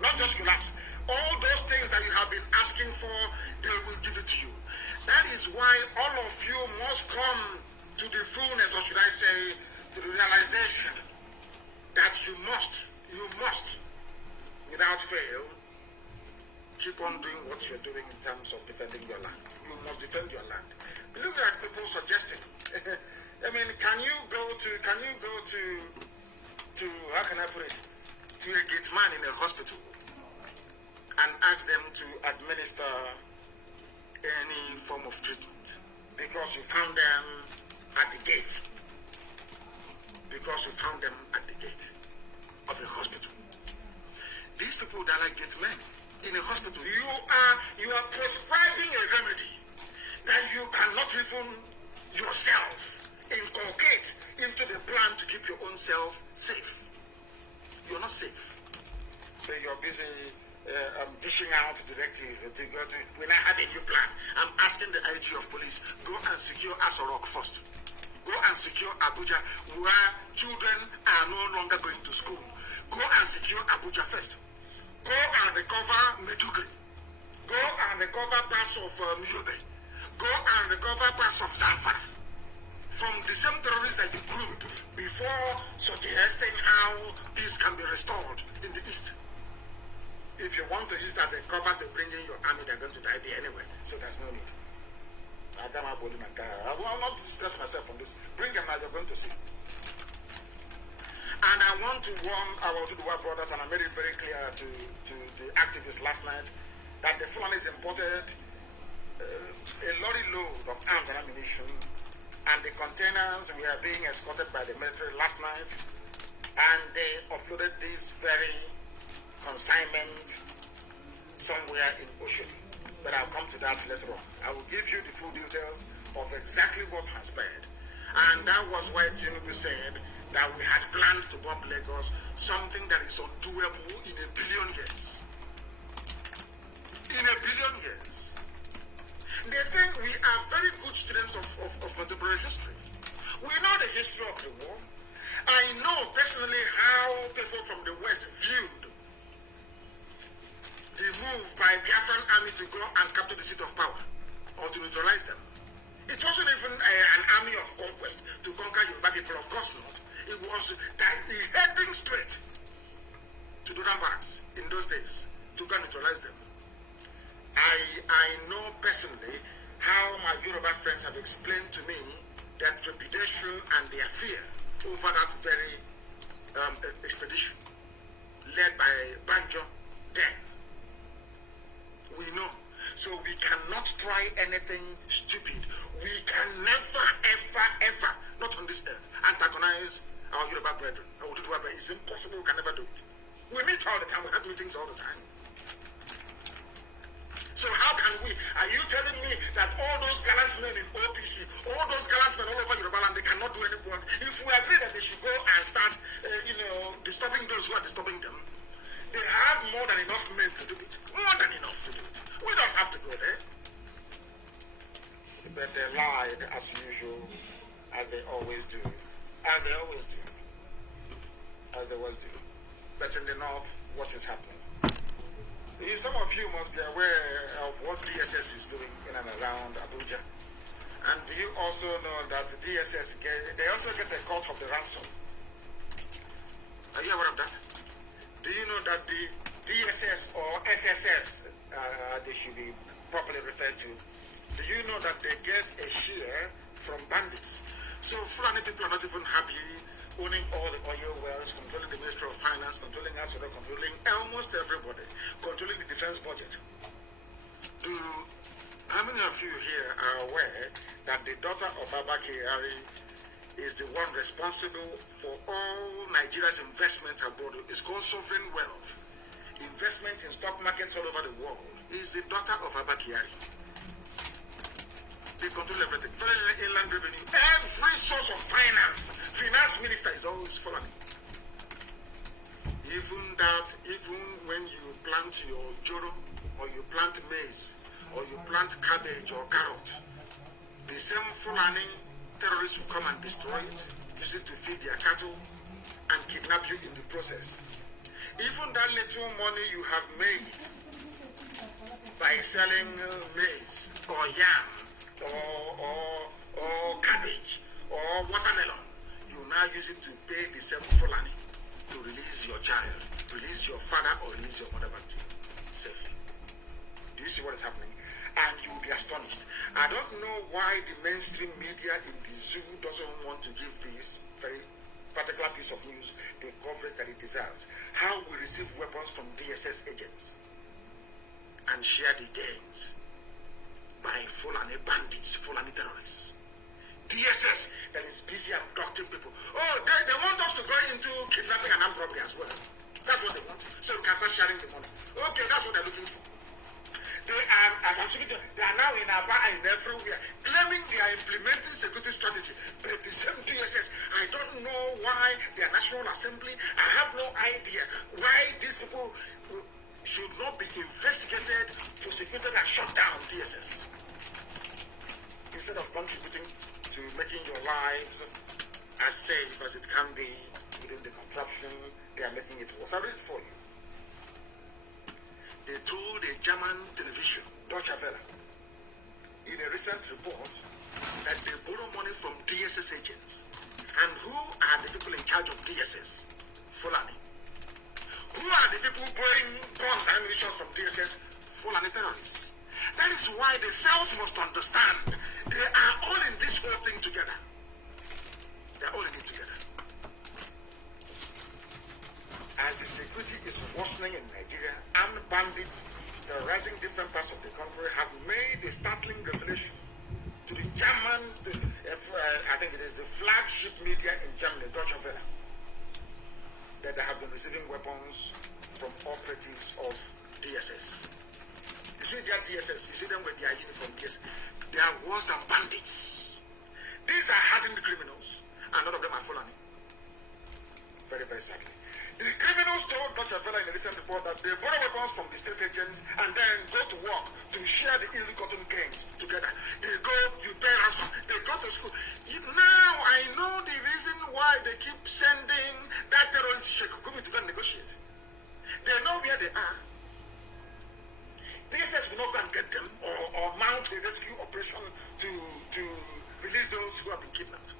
Not just collapse. All those things that you have been asking for, they will give it to you. That is why all of you must come to the fullness, or should I say, to the realization that you must, without fail, keep on doing what you're doing in terms of defending your land. You must defend your land. Look at people suggesting. I mean, can you go to how can I put it, to a gate man in a hospital and ask them to administer any form of treatment because you found them at the gate. Because you found them at the gate of a hospital. These people, they're like gate men in a hospital. You are prescribing a remedy that you cannot even yourself inculcate into the plan to keep your own self safe. You're not safe. So you're busy dishing out directive to go to, we now have a new plan. I'm asking the IG of police, go and secure Asorok first. Go and secure Abuja, where children are no longer going to school. Go and secure Abuja first. Go and recover Medugri. Go and recover parts of Mujube. Go and recover parts of Zamfara from the same terrorists that you groomed before suggesting how peace can be restored in the East. If you want to use it as a cover to bring in your army, they're going to die there anyway, so there's no need. I will not discuss myself on this. Bring them now, you're going to see. And I want to warn our Oduduwa brothers, and I made it very clear to the activists last night, that the Fulanis imported a lorry load of arms and ammunition, and the containers were being escorted by the military last night, and they offloaded this very consignment somewhere in Ocean. But I'll come to that later on. I will give you the full details of exactly what transpired. And that was why Tinubu said that we had planned to bomb Lagos, something that is undoable in a billion years. In a billion years. They think we are very good students of contemporary history. We know the history of the war. I know personally how people from the West viewed the move by Biafran army to go and capture the seat of power or to neutralize them. It wasn't even an army of conquest to conquer Yoruba people, of course not. It was heading straight to Dodan Barracks in those days to go and neutralize them. I know personally how my Yoruba friends have explained to me their trepidation and their fear over that very expedition led by Banjo then. We know. So we cannot try anything stupid. We can never, ever, ever, not on this earth, antagonize our Yoruba brethren. It's impossible. We can never do it. We meet all the time. We have meetings all the time. So how can we? Are you telling me that all those gallant men in OPC, all those gallant men all over Yoruba land, they cannot do any work? If we agree that they should go and start, disturbing those who are disturbing them, they have more than enough men to do it. More than enough to do it. We don't have to go there. But they lied as usual, as they always do. As they always do. As they always do. But in the north, what is happening? Some of you must be aware of what DSS is doing in and around Abuja. And do you also know that the DSS, they also get a cut of the ransom? Are you aware of that? Do you know that the DSS or SSS, they should be properly referred to, do you know that they get a share from bandits? So Fulani people are not even happy owning all the oil wells, controlling the Ministry of Finance, controlling us, controlling almost everybody, controlling the defense budget. How many of you here are aware that the daughter of Abba Kyari is the one responsible for all Nigeria's investment abroad? It's called sovereign wealth. Investment in stock markets all over the world is the daughter of Abba Kyari. They control everything. Inland revenue. Every source of finance minister is always following. Even when you plant your joro, or you plant maize, or you plant cabbage or carrot, the same Fulani terrorists will come and destroy it, use it to feed their cattle, and kidnap you in the process. Even that little money you have made by selling maize or yam or cabbage or watermelon, you now use it to pay the same Fulani to release your child, release your father, or release your mother back to you safely. Do you see what is happening? And you will be astonished. I don't know why the mainstream media in the zoo doesn't want to give this very particular piece of news the coverage that it deserves. How we receive weapons from DSS agents and share the gains by Fulani bandits, Fulani terrorists. DSS that is busy abducting people. Oh, they want us to go into kidnapping and armed robbery as well. That's what they want. So we can start sharing the money. Okay, that's what they're looking for. They are, as I'm speaking, they are now in Aba and everywhere, claiming they are implementing security strategy. But the same DSS, I don't know why their National Assembly, I have no idea why these people should not be investigated, prosecuted, and shut down DSS. Instead of contributing to making your lives as safe as it can be within the contraption, they are making it worse. I'll read it for you. They told a German television, Deutsche Welle, in a recent report that they borrow money from DSS agents. And who are the people in charge of DSS? Fulani. Who are the people borrowing guns and ammunition from DSS? Fulani terrorists. That is why the South must understand they are all in this whole thing together. They are all in it together. As the security is worsening in Nigeria, armed bandits terrorizing different parts of the country have made a startling revelation to the German, I think it is the flagship media in Germany, Deutsche Welle, that they have been receiving weapons from operatives of DSS. You see their DSS, you see them with their uniform DSS. They are worse than bandits. These are hardened criminals, and none of them are Fulani. Very, very sadly. The criminals told Dr. Vela in a recent report that they borrow weapons from the state agents and then go to work to share the ill-gotten gains together. They go, you pay ransom, they go to school. Now I know the reason why they keep sending that terrorist Sheikh Gumi to go and negotiate. They know where they are. DSS will not go and get them or mount a rescue operation to release those who have been kidnapped.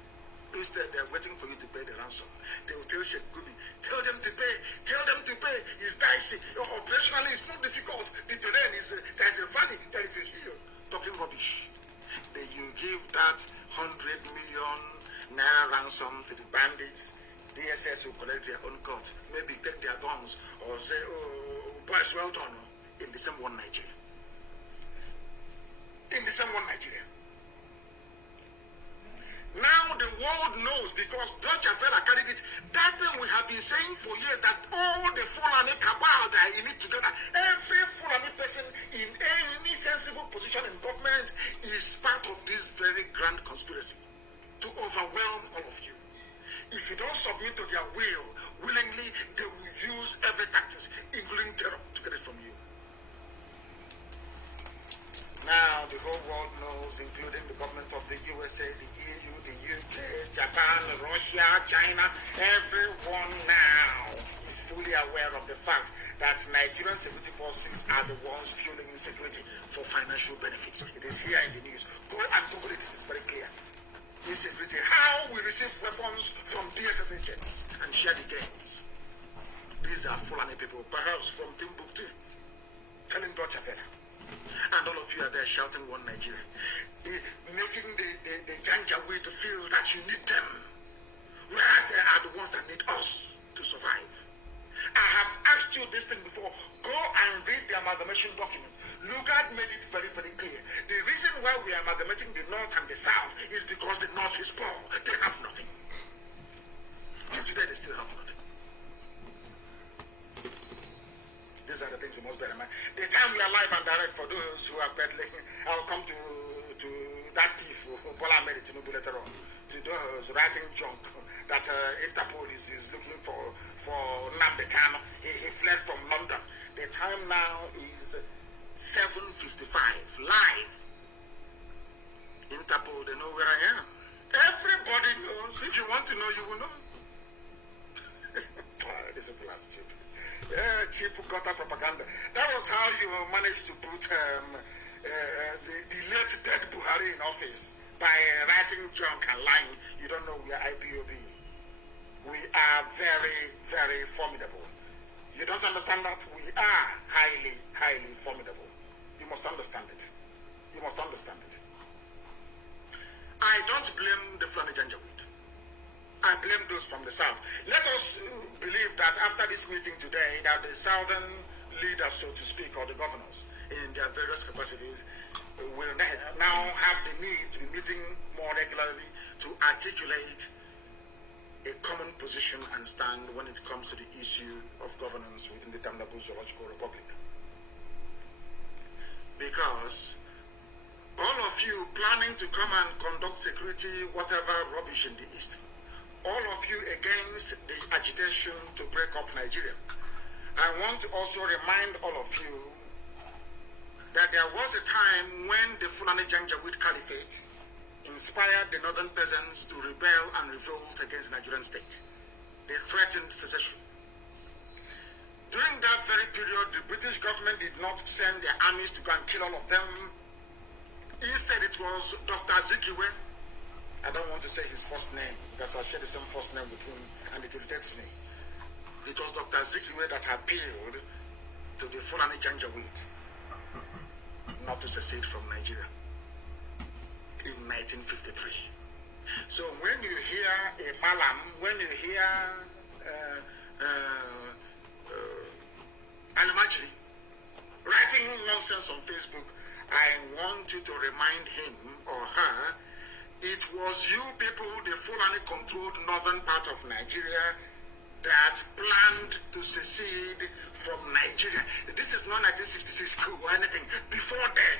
Instead, they're waiting for you to pay the ransom. They will tell Sheikh Gumi, tell them to pay, it's dicey. Operationally, it's not difficult. The terrain is, there's a valley, there is a hill. Talking rubbish. Then you give that 100 million naira ransom to the bandits, DSS will collect their own cut. Maybe take their guns or say, oh, boys, well done. In the same one Nigeria. In the same one Nigeria. Now the world knows because Deutsche Welle carried it. That thing we have been saying for years that all the Fulani cabal that are in it together, every Fulani person in any sensible position in government is part of this very grand conspiracy to overwhelm all of you. If you don't submit to their will, willingly, they will use every tactics, including terror, to get it from you. Now the whole world knows, including the government of the USA, the EU, the UK, Japan, Russia, China, everyone now is fully aware of the fact that Nigerian security forces are the ones fueling insecurity for financial benefits. It is here in the news. Go and Google it, it is very clear. Insecurity, how we receive weapons from DSS agents and share the gains. These are Fulani people, perhaps from Timbuktu, telling Deutsche Welle. And all of you are there shouting one Nigeria, making the Janjaweed to feel that you need them, whereas they are the ones that need us to survive. I have asked you this thing before. Go and read the amalgamation document. Lugard made it very, very clear. The reason why we are amalgamating the North and the South is because the North is poor. They have nothing. Till today, they still have nothing. These are the things you must bear in mind. The time we are live and direct for those who are peddling, I will come to that thief who Bola made it later on, to those writing junk that Interpol is looking for Nnamdi Kanu. He fled from London. The time now is 7:55 live. Interpol, they know where I am. Everybody knows. If you want to know, you will know. This is stupid. Yeah, cheap gutter propaganda. That was how you managed to put the late dead Buhari in office, by writing junk and lying. You don't know we are IPOB. We are very, very formidable. You don't understand that? We are highly, highly formidable. You must understand it. You must understand it. I don't blame the Fulani Janjaweed. I blame those from the South. Let us believe that after this meeting today, that the Southern leaders, so to speak, or the governors, in their various capacities, will now have the need to be meeting more regularly to articulate a common position and stand when it comes to the issue of governance within the Damnable Zoological Republic. Because all of you planning to come and conduct security, whatever rubbish in the East, all of you against the agitation to break up Nigeria, I want to also remind all of you that there was a time when the Fulani Janjaweed Caliphate inspired the northern peasants to rebel and revolt against the Nigerian state. They threatened secession. During that very period, the British government did not send their armies to go and kill all of them. Instead, it was Dr. Zikiwe. I don't want to say his first name because I share the same first name with him and it irritates me. It was Dr. Zikiwe that appealed to the Fulani Janjaweed not to secede from Nigeria in 1953. So when you hear a Malam, when you hear Alimajri writing nonsense on Facebook, I want you to remind him or her, it was you people, the Fulani controlled northern part of Nigeria, that planned to secede from Nigeria. This is not 1966 coup or anything. Before then,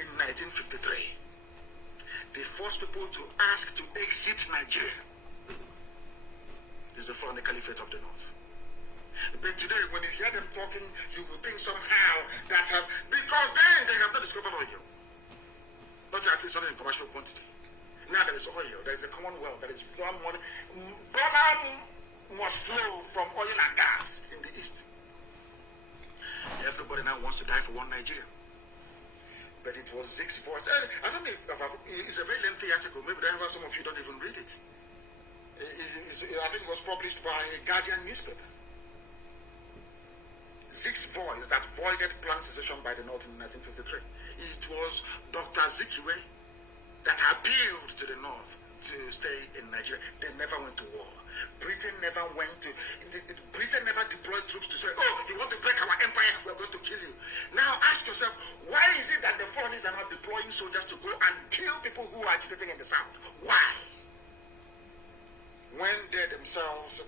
in 1953, they forced people to ask to exit Nigeria. This is the Fulani Caliphate of the North. But today, when you hear them talking, you will think somehow that because then they have not discovered oil. Not at least not in commercial quantity. Now there is oil, there is a commonwealth, there is pure money. Dollar must flow from oil and gas in the east. Everybody now wants to die for one Nigeria. But it was Zeke's voice. I don't know if it's a very lengthy article. Maybe some of you don't even read it. I think it was published by a Guardian newspaper. Zeke's voice that voided planned secession by the North in 1953. It was Dr. Zikiwe that appealed to the North to stay in Nigeria. They never went to war. Britain never deployed troops to say, oh, you want to break our empire, we're going to kill you. Now ask yourself, why is it that the foreigners are not deploying soldiers to go and kill people who are agitating in the South? Why? When they themselves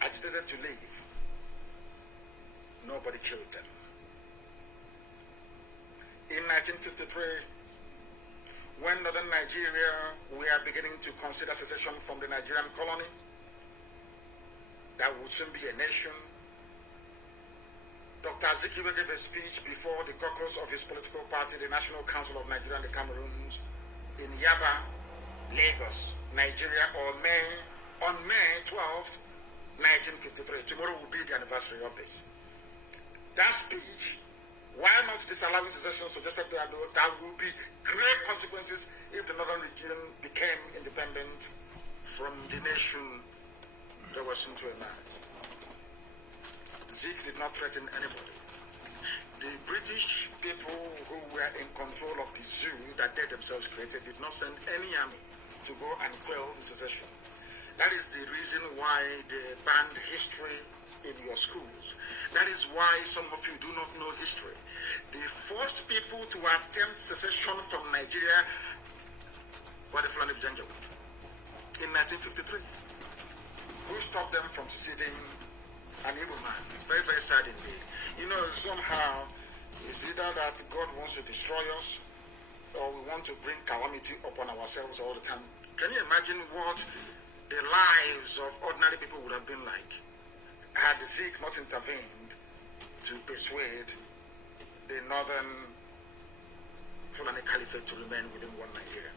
agitated to leave, nobody killed them. In 1953, when northern Nigeria, we are beginning to consider secession from the Nigerian colony, that would soon be a nation. Dr. Azikiwe gave a speech before the caucus of his political party, the National Council of Nigeria and the Cameroons, in Yaba, Lagos, Nigeria, on May 12th, 1953. Tomorrow will be the anniversary of this. That speech, while not disallowing secession, suggested that there will be grave consequences if the northern region became independent from the nation that was soon to emerge. Zeke did not threaten anybody. The British people who were in control of the zoo that they themselves created did not send any army to go and quell the secession. That is the reason why they banned history in your schools. That is why some of you do not know history. The first people to attempt secession from Nigeria were the Fulani Janjaweed in 1953. Who stopped them from seceding? An Igbo man. Very, very sad indeed. You know, somehow it's either that God wants to destroy us or we want to bring calamity upon ourselves all the time. Can you imagine what the lives of ordinary people would have been like had Zeke not intervened to persuade the northern Fulani Caliphate to remain within one Nigeria?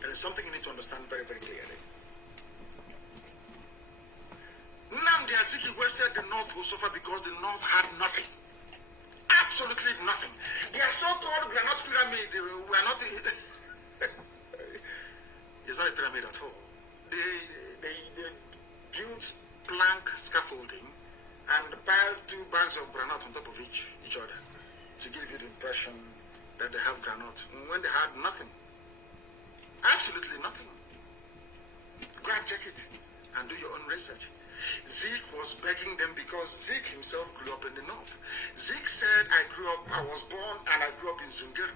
There is something you need to understand very, very clearly. Nnamdi Azikiwe said the North will suffer because the North had nothing. Absolutely nothing. Their so-called granite pyramid were not... It's not a pyramid at all. They built plank scaffolding and piled 2 bags of granite on top of each other to give you the impression that they have granite when they had nothing. Absolutely nothing. Go and check it and do your own research. Zeke was begging them because Zeke himself grew up in the North. Zeke said, I was born and I grew up in Zungeri.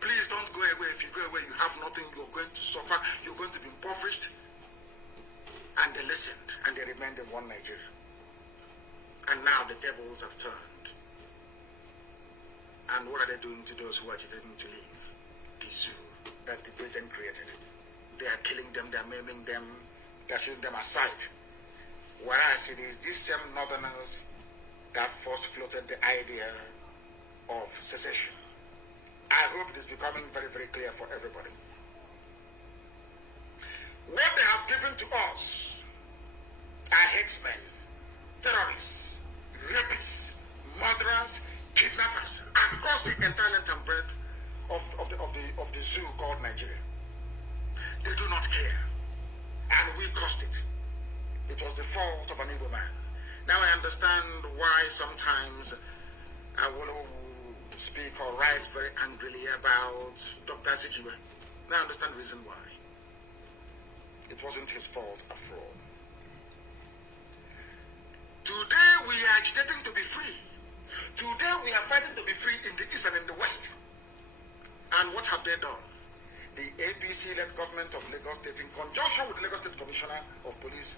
Please don't go away. If you go away, you have nothing. You're going to suffer. You're going to be impoverished. And they listened and they remained in one Nigeria. And now the devils have turned. And what are they doing to those who are agitating to leave? The zoo that the Britain created. They are killing them, they are maiming them, they are shooting them aside. Whereas it is these same northerners that first floated the idea of secession. I hope it is becoming very, very clear for everybody. What they have given to us are headsmen, terrorists, rapists, murderers, kidnappers across the entire length and breadth of the zoo called Nigeria. They do not care, and we caused it. It was the fault of an Igbo man. Now I understand why sometimes I will speak or write very angrily about Dr. Zikiwe. Now I understand the reason why. It wasn't his fault after all. Today we are agitating to be free. Today we are fighting to be free in the east and in the west. And what have they done? The APC-led government of Lagos State, in conjunction with the Lagos State Commissioner of Police,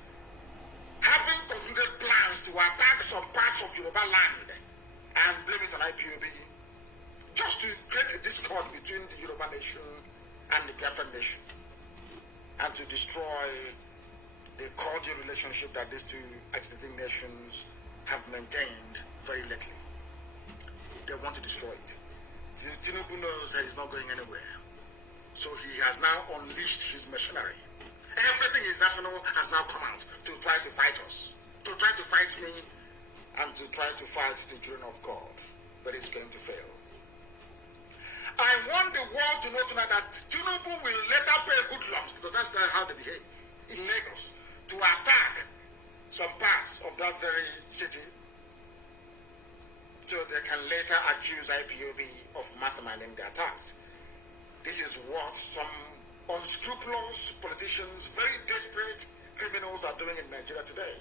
having concluded plans to attack some parts of Yoruba land and blame it on IPOB, just to create a discord between the Yoruba nation and the Biafran nation, and to destroy the cordial relationship that these two agitating nations have maintained very lately. They want to destroy it. Tinubu knows that he's not going anywhere. So he has now unleashed his machinery. Everything is national has now come out to try to fight us, to try to fight me, and to try to fight the children of God. But it's going to fail. I want the world to know tonight that Tinubu will later pay good lumps, because that's how they behave in Lagos, to attack some parts of that very city, so they can later accuse IPOB of masterminding the attacks. This is what some unscrupulous politicians, very desperate criminals are doing in Nigeria today.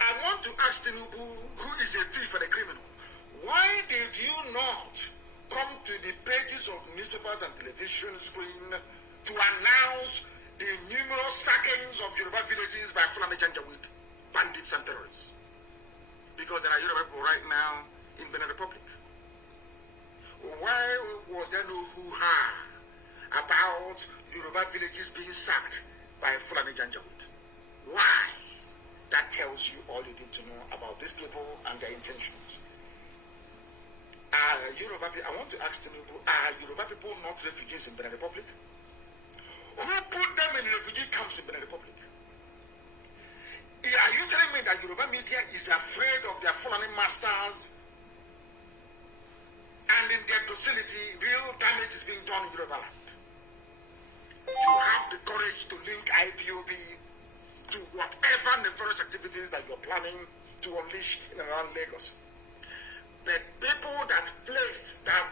I want to ask Tinubu, who is a thief and a criminal, why did you not come to the pages of newspapers and television screen to announce the numerous sackings of Yoruba villages by Fulani Janjaweed, bandits and terrorists? Because there are Yoruba people right now in Benin Republic. Why was there no hoo-ha about Yoruba villages being sacked by Fulani Janjaweed? Why? That tells you all you need to know about these people and their intentions. I want to ask Tinubu, are Yoruba people not refugees in Benin Republic? Who put them in refugee camps in Benin Republic? Are you telling me that Yoruba media is afraid of their Fulani masters, and in their docility, real damage is being done in Yoruba land? You have the courage to link IPOB to whatever nefarious activities that you're planning to unleash in and around Lagos. But people that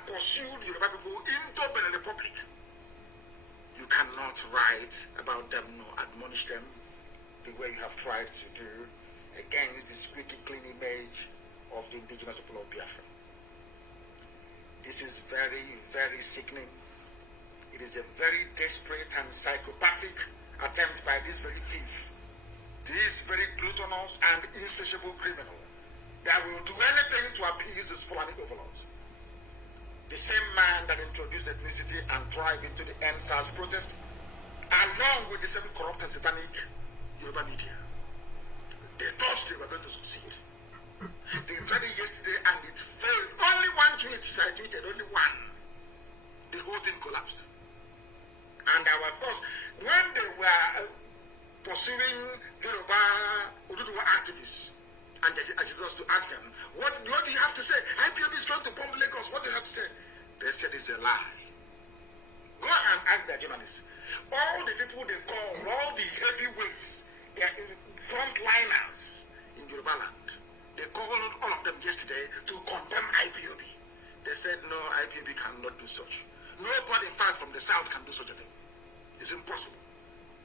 pursued Yoruba people into Benin Republic, you cannot write about them nor admonish them the way you have tried to do against the squeaky clean image of the indigenous people of Biafra. This is very, very sickening. It is a very desperate and psychopathic attempt by this very thief, this very gluttonous and insatiable criminal that will do anything to appease his Fulani overlords. The same man that introduced ethnicity and tribe into the NSAS protest, along with the same corrupt and satanic Yoruba media. They thought they were going to succeed. They tried it yesterday and it failed. Only one tweet, I tweeted, only one. The whole thing collapsed. And our first, when they were pursuing Yoruba Ududuwa activists, and I just to ask them, what do you have to say? IPOB is going to bomb Lagos. What do you have to say? They said it's a lie. Go and ask their journalists. All the people they call, all the heavyweights, they are frontliners in Yoruba land. They called all of them yesterday to condemn IPOB. They said, no, IPOB cannot do such. Nobody, in fact, from the south can do such a thing. It's impossible.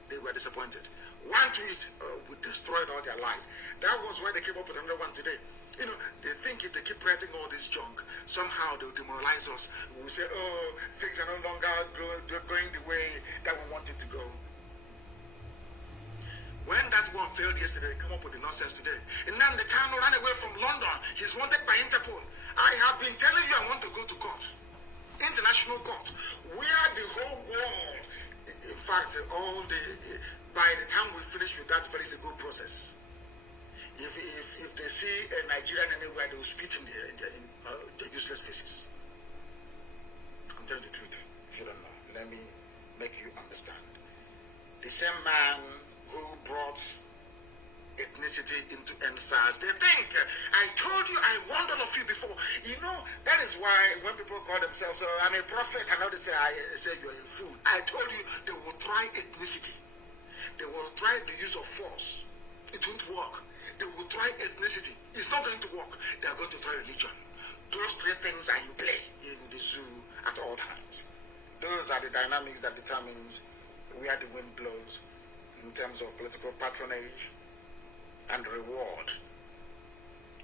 They were disappointed. One tweet would destroy all their lies. That was why they came up with another one today. You know, they think if they keep writing all this junk, somehow they'll demoralize us. We'll say, oh, things are no longer going the way that we want it to go. When that one failed yesterday, they come up with the nonsense today. Nnamdi Kanu ran away from London. He's wanted by Interpol. I have been telling you I want to go to court. International court. Where the whole world, in fact, all the by the time we finish with that very legal process, if they see a Nigerian anywhere, they will spit in the useless faces. I'm telling the truth. If you don't know, let me make you understand. The same man who brought ethnicity into NSAS, they think, I told you, I warned all of you before. You know, that is why when people call themselves, oh, I'm a prophet, and now they say, I say you're a fool. I told you they will try ethnicity. They will try the use of force. It won't work. They will try ethnicity. It's not going to work. They are going to try religion. Those three things are in play in the zoo at all times. Those are the dynamics that determines where the wind blows in terms of political patronage and reward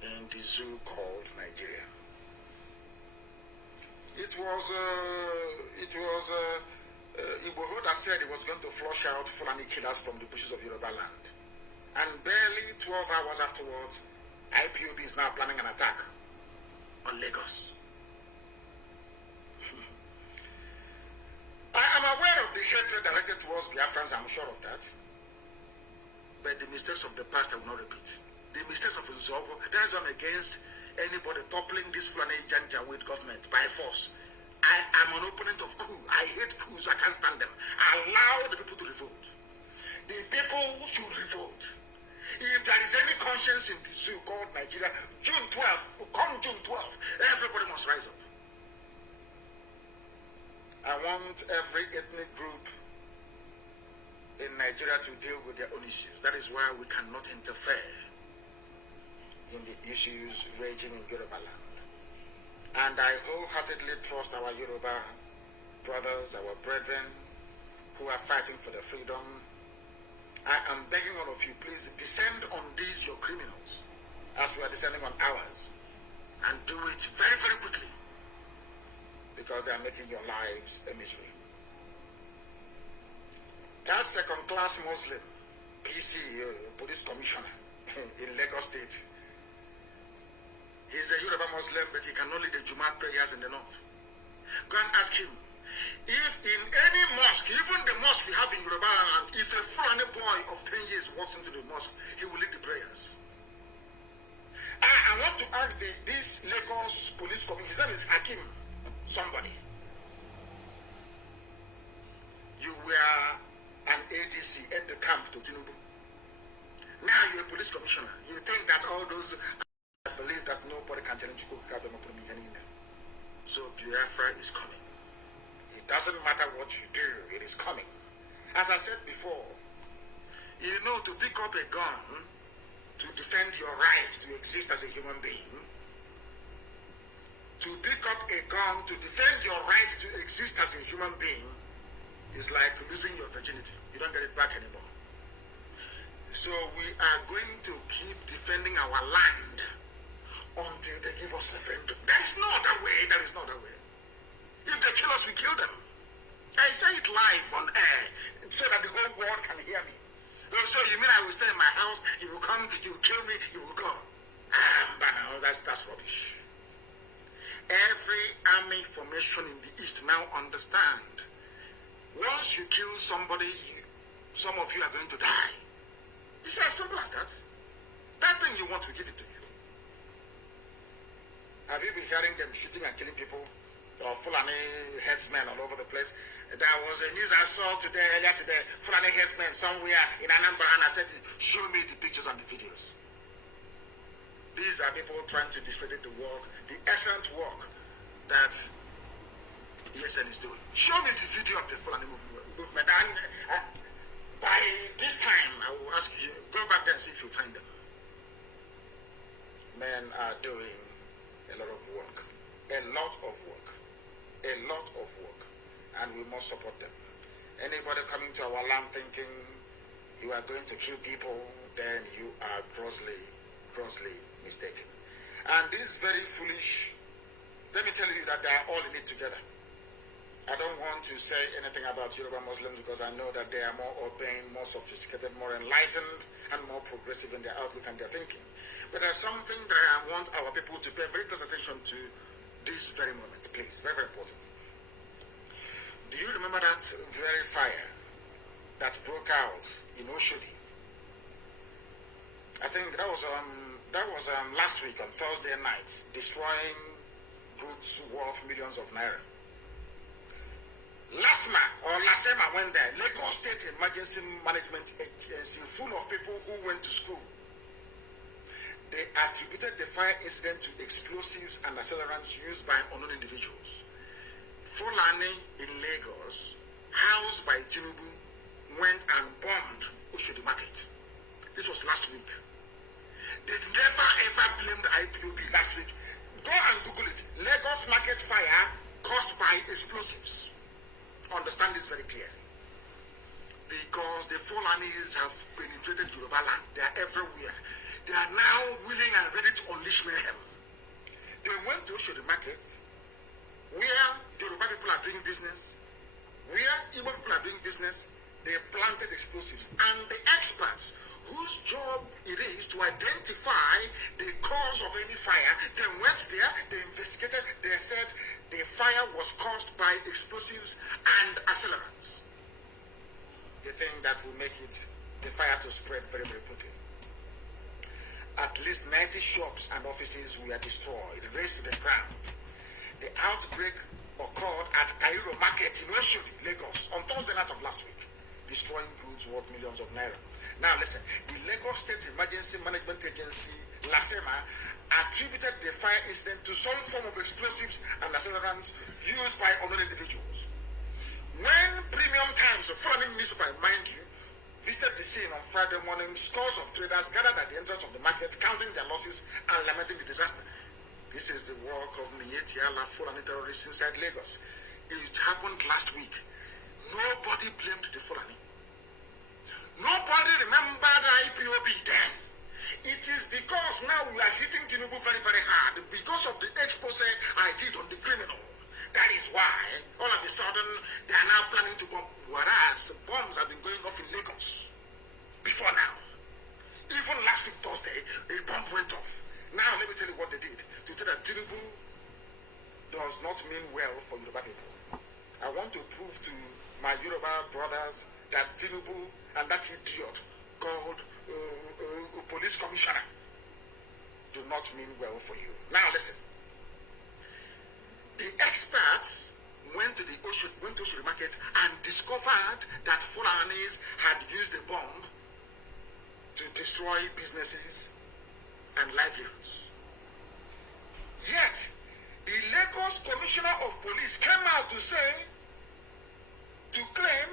in the zoo called Nigeria. It was Igboho that said he was going to flush out Fulani killers from the bushes of Yoruba land. And barely 12 hours afterwards, IPOB is now planning an attack on Lagos. I am aware of the hatred directed towards Biafrans, I'm sure of that. But the mistakes of the past I will not repeat. The mistakes of Nzobo, that is why I'm against anybody toppling this Fulani Janjaweed government by force. I am an opponent of coup. I hate coups, I can't stand them. Allow the people to revolt. The people should revolt. If there is any conscience in the zoo called Nigeria, June 12th, come June 12th, everybody must rise up. I want every ethnic group in Nigeria to deal with their own issues. That is why we cannot interfere in the issues raging in Yoruba land. And I wholeheartedly trust our Yoruba brothers, our brethren who are fighting for their freedom. I am begging all of you, please descend on these your criminals as we are descending on ours, and do it very, very quickly, because they are making your lives a misery. That second-class Muslim, PC, police commissioner in Lagos State, he's a Yoruba Muslim, but he can only the Jumat prayers in the north. Go and ask him, if in any mosque, even the mosque we have in Yoruba land, if a Fulani boy of 10 years walks into the mosque, he will lead the prayers. I want to ask this Lagos police commissioner, his name is Hakim somebody. You were an ADC at the camp to Tinubu. Now you're a police commissioner. You think that all those, I believe that nobody can challenge you. So Biafra is coming. It doesn't matter what you do, it is coming. As I said before, you know, to pick up a gun to defend your right to exist as a human being, to pick up a gun to defend your right to exist as a human being is like losing your virginity. You don't get it back anymore. So we are going to keep defending our land until they give us referendum. There is no other way. There is no other way. If they kill us, we kill them. I say it live on air so that the whole world can hear me. So you mean I will stay in my house, you will come, you will kill me, you will go. But no, that's rubbish. Every army formation in the East now understand. Once you kill somebody, some of you are going to die. It's as simple as that. That thing you want, we give it to you. Have you been hearing them shooting and killing people? Or Fulani headsmen all over the place? There was a news I saw earlier today, Fulani headsmen somewhere in Anambra, and I said, show me the pictures and the videos. These are people trying to discredit the work, the excellent work that ESN is doing. Show me the video of the Fulani movement. And by this time, I will ask you, go back there and see if you find them. Men are doing a lot of work. A lot of work. A lot of work. And we must support them. Anybody coming to our land thinking you are going to kill people, then you are grossly mistaken. And this is very foolish. Let me tell you that they are all in it together. I don't want to say anything about Yoruba Muslims because I know that they are more urbane, more sophisticated, more enlightened, and more progressive in their outlook and their thinking. But there's something that I want our people to pay very close attention to this very moment, please. Very, very important. Do you remember that very fire that broke out in Oshodi. I think that was last week on Thursday night, destroying goods worth millions of naira. Lasema went there, Lagos State Emergency Management Agency, full of people who went to school. They attributed the fire incident to explosives and accelerants used by unknown individuals. Fulani in Lagos, housed by Tinubu, went and bombed Oshodi Market. This was last week. They never ever blamed IPOB last week. Go and Google it. Lagos Market fire caused by explosives. Understand this very clearly. Because the Fulanis have penetrated Yoruba land. They are everywhere. They are now willing and ready to unleash mayhem. They went to Oshodi Market, where Yoruba people are doing business, where Igbo people are doing business. They planted explosives. And the experts whose job it is to identify the cause of any fire, they went there, they investigated, they said the fire was caused by explosives and accelerants. They think that will make the fire to spread very, very quickly. At least 90 shops and offices were destroyed, razed to the ground. The outbreak occurred at Cairo Market in Oshodi, Lagos, on Thursday night of last week, destroying goods worth millions of naira. Now listen, the Lagos State Emergency Management Agency, LASEMA, attributed the fire incident to some form of explosives and accelerants used by unknown individuals. When Premium Times, a foreign newspaper, mind you, visited the scene on Friday morning, scores of traders gathered at the entrance of the market, counting their losses and lamenting the disaster. This is the work of Nyetiala Fulani terrorists inside Lagos. It happened last week. Nobody blamed the Fulani. Nobody remembered IPOB then. It is because now we are hitting Tinubu very, very hard because of the expose I did on the criminal. That is why all of a sudden they are now planning to bomb, whereas bombs have been going off in Lagos before now. Even last week Thursday, a bomb went off. Now let me tell you what they did to tell that Tinubu does not mean well for Yoruba people. I want to prove to my Yoruba brothers that Tinubu and that idiot called police commissioner do not mean well for you. Now listen. The experts went to Oshodi Market and discovered that Fulanis had used a bomb to destroy businesses and livelihoods. Yet, the Lagos Commissioner of Police came out to claim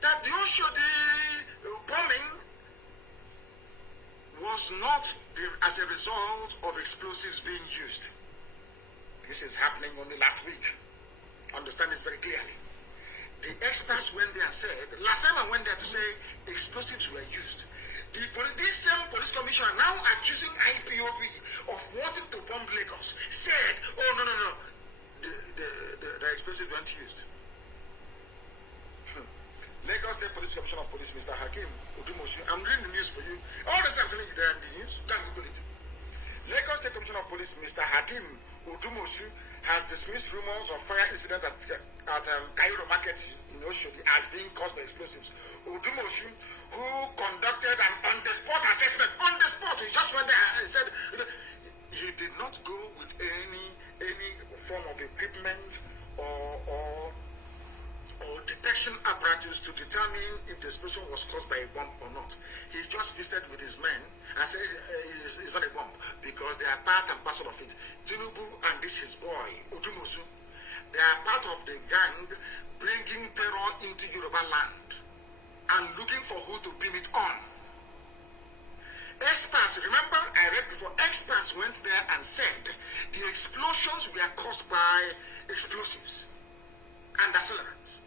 that the Oshodi bombing was not as a result of explosives being used. This is happening only last week. Understand this very clearly. The experts went there and said, Lasema went there to say explosives were used. This same police commissioner, now accusing IPOB of wanting to bomb Lagos, said, oh, no. The explosives weren't used. Lagos State Police Commissioner of Police, Mr. Hakim Udumoshu, I'm reading the news for you. All this I'm telling you there in the news, you can Google it. Lagos State Commissioner of Police, Mr. Hakim Udumoshu, has dismissed rumors of fire incident at Cairo Market in Oshodi as being caused by explosives. Udumoshu, who conducted an on-the-spot assessment, he just went there and said he did not go with any form of equipment or detection apparatus to determine if the explosion was caused by a bomb or not. He just visited with his men and said it's not a bomb because they are part and parcel of it. Tinubu and this his boy, Udumosu, they are part of the gang bringing terror into Yoruba land and looking for who to beam it on. Experts, remember I read before, experts went there and said the explosions were caused by explosives and accelerants.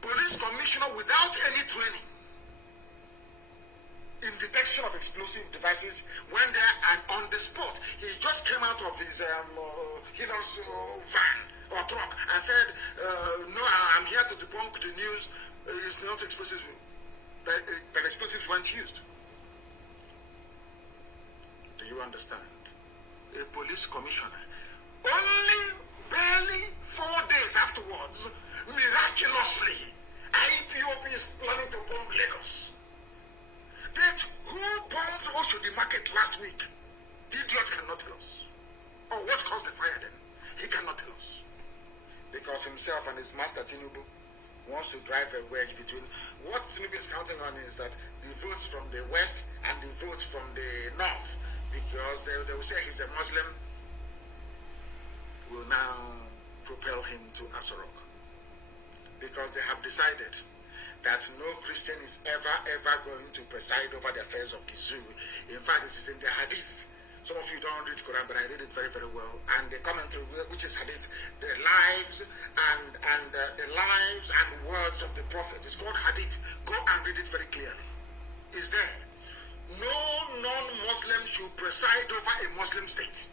Police commissioner without any training in detection of explosive devices went there and on the spot, he just came out of his van or truck and said, no, I'm here to debunk the news, it's not explosives, that explosives weren't used. Do you understand? A police commissioner, only barely 4 days afterwards, miraculously, IPOB is planning to bomb Lagos. But who bombed Oshodi Market last week? The idiot cannot tell us. Or what caused the fire then? He cannot tell us. Because himself and his master Tinubu wants to drive a wedge between. What Tinubu is counting on is that the votes from the west and the votes from the north, because they will say he's a Muslim, will now propel him to Asorok. Because they have decided that no Christian is ever going to preside over the affairs of the zoo. In fact, this is in the Hadith. Some of you don't read Quran, but I read it very, very well. And the commentary, which is Hadith, the lives and words of the Prophet. It's called Hadith. Go and read it very clearly. It's there. No non-Muslim should preside over a Muslim state.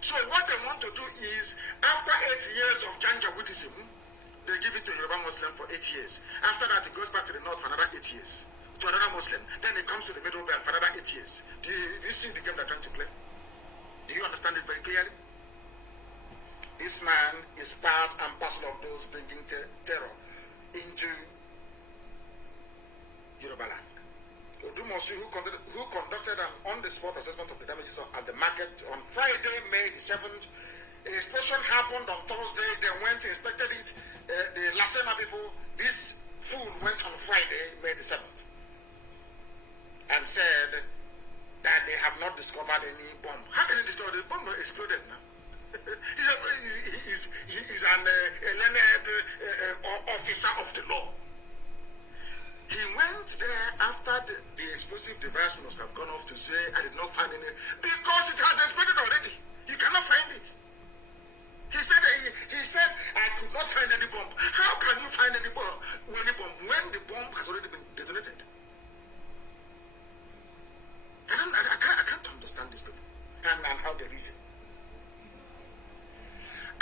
So what they want to do is, after 8 years of Janjaweedism, they give it to Yoruba Muslim for 8 years. After that, it goes back to the north for another 8 years. To another Muslim. Then it comes to the middle belt for another 8 years. Do you see the game they're trying to play? Do you understand it very clearly? This man is part and parcel of those bringing terror into Yoruba land. Odumosu, who conducted an on-the-spot assessment of the damages at the market on Friday, May the 7th. An explosion happened on Thursday. They went, inspected it. The Lasema people, this fool went on Friday, May the 7th, and said that they have not discovered any bomb. How can they discover the bomb exploded now? He's an learned officer of the law. He went there after the explosive device must have gone off to say, I did not find any, because it has exploded already. You cannot find it. He said, I could not find any bomb. How can you find any bomb when the bomb has already been detonated? I can't understand this people and how they reason.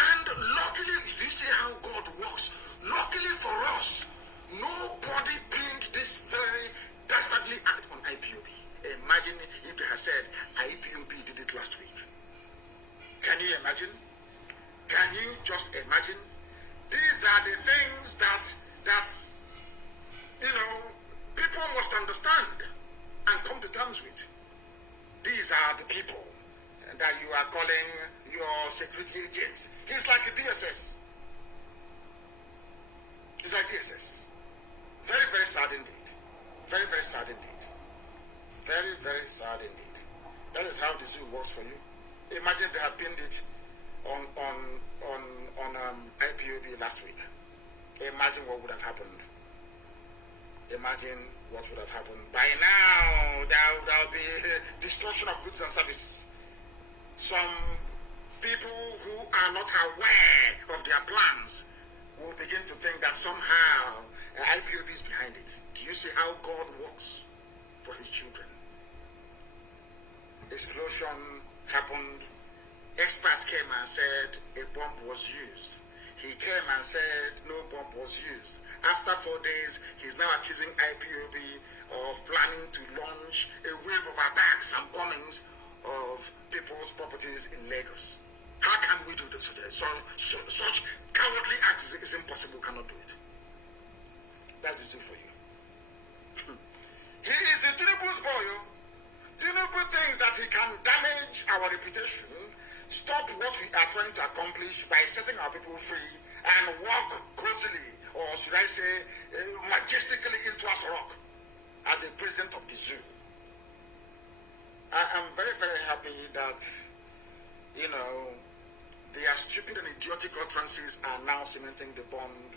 And luckily, you see how God works. Luckily for us, nobody blamed this very dastardly act on IPOB. Imagine if they had said IPOB did it last week. Can you imagine? Can you just imagine? These are the things that people must understand and come to terms with. These are the people that you are calling your security agents. He's like a DSS. He's like DSS. Very, very sad indeed. Very, very sad indeed. Very, very sad indeed. That is how the zoo works for you. Imagine they had pinned it on IPOB last week. Imagine what would have happened. Imagine what would have happened. By now, there will be destruction of goods and services. Some people who are not aware of their plans will begin to think that somehow IPOB is behind it. Do you see how God works for his children? Explosion happened. Experts came and said a bomb was used. He came and said no bomb was used. After 4 days, he's now accusing IPOB of planning to launch a wave of attacks and bombings of people's properties in Lagos. How can we do this today? Such cowardly acts is impossible. Cannot do it. That's the truth for you. He is a Tinubu's boy. Tinubu thinks that he can damage our reputation, stop what we are trying to accomplish by setting our people free, and walk closely, or should I say, majestically into Asorok as a president of the zoo. I am very, very happy that, their stupid and idiotic utterances are now cementing the bond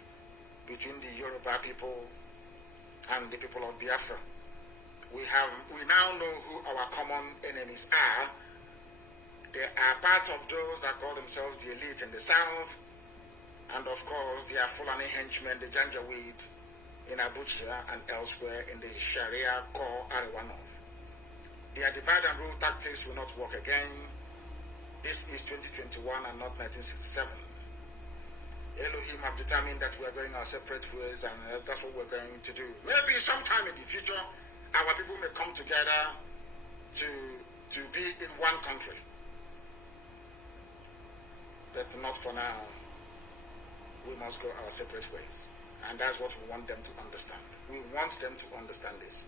between the Yoruba people and the people of Biafra. We now know who our common enemies are. They are part of those that call themselves the elite in the south, and of course they are Fulani henchmen, the Janjaweed in Abuja and elsewhere in the Sharia core Arewa North. Their divide and rule tactics will not work again. This is 2021 and not 1967. Elohim have determined that we are going our separate ways, and that's what we're going to do. Maybe sometime in the future, our people may come together to be in one country. But not for now. We must go our separate ways. And that's what we want them to understand. We want them to understand this.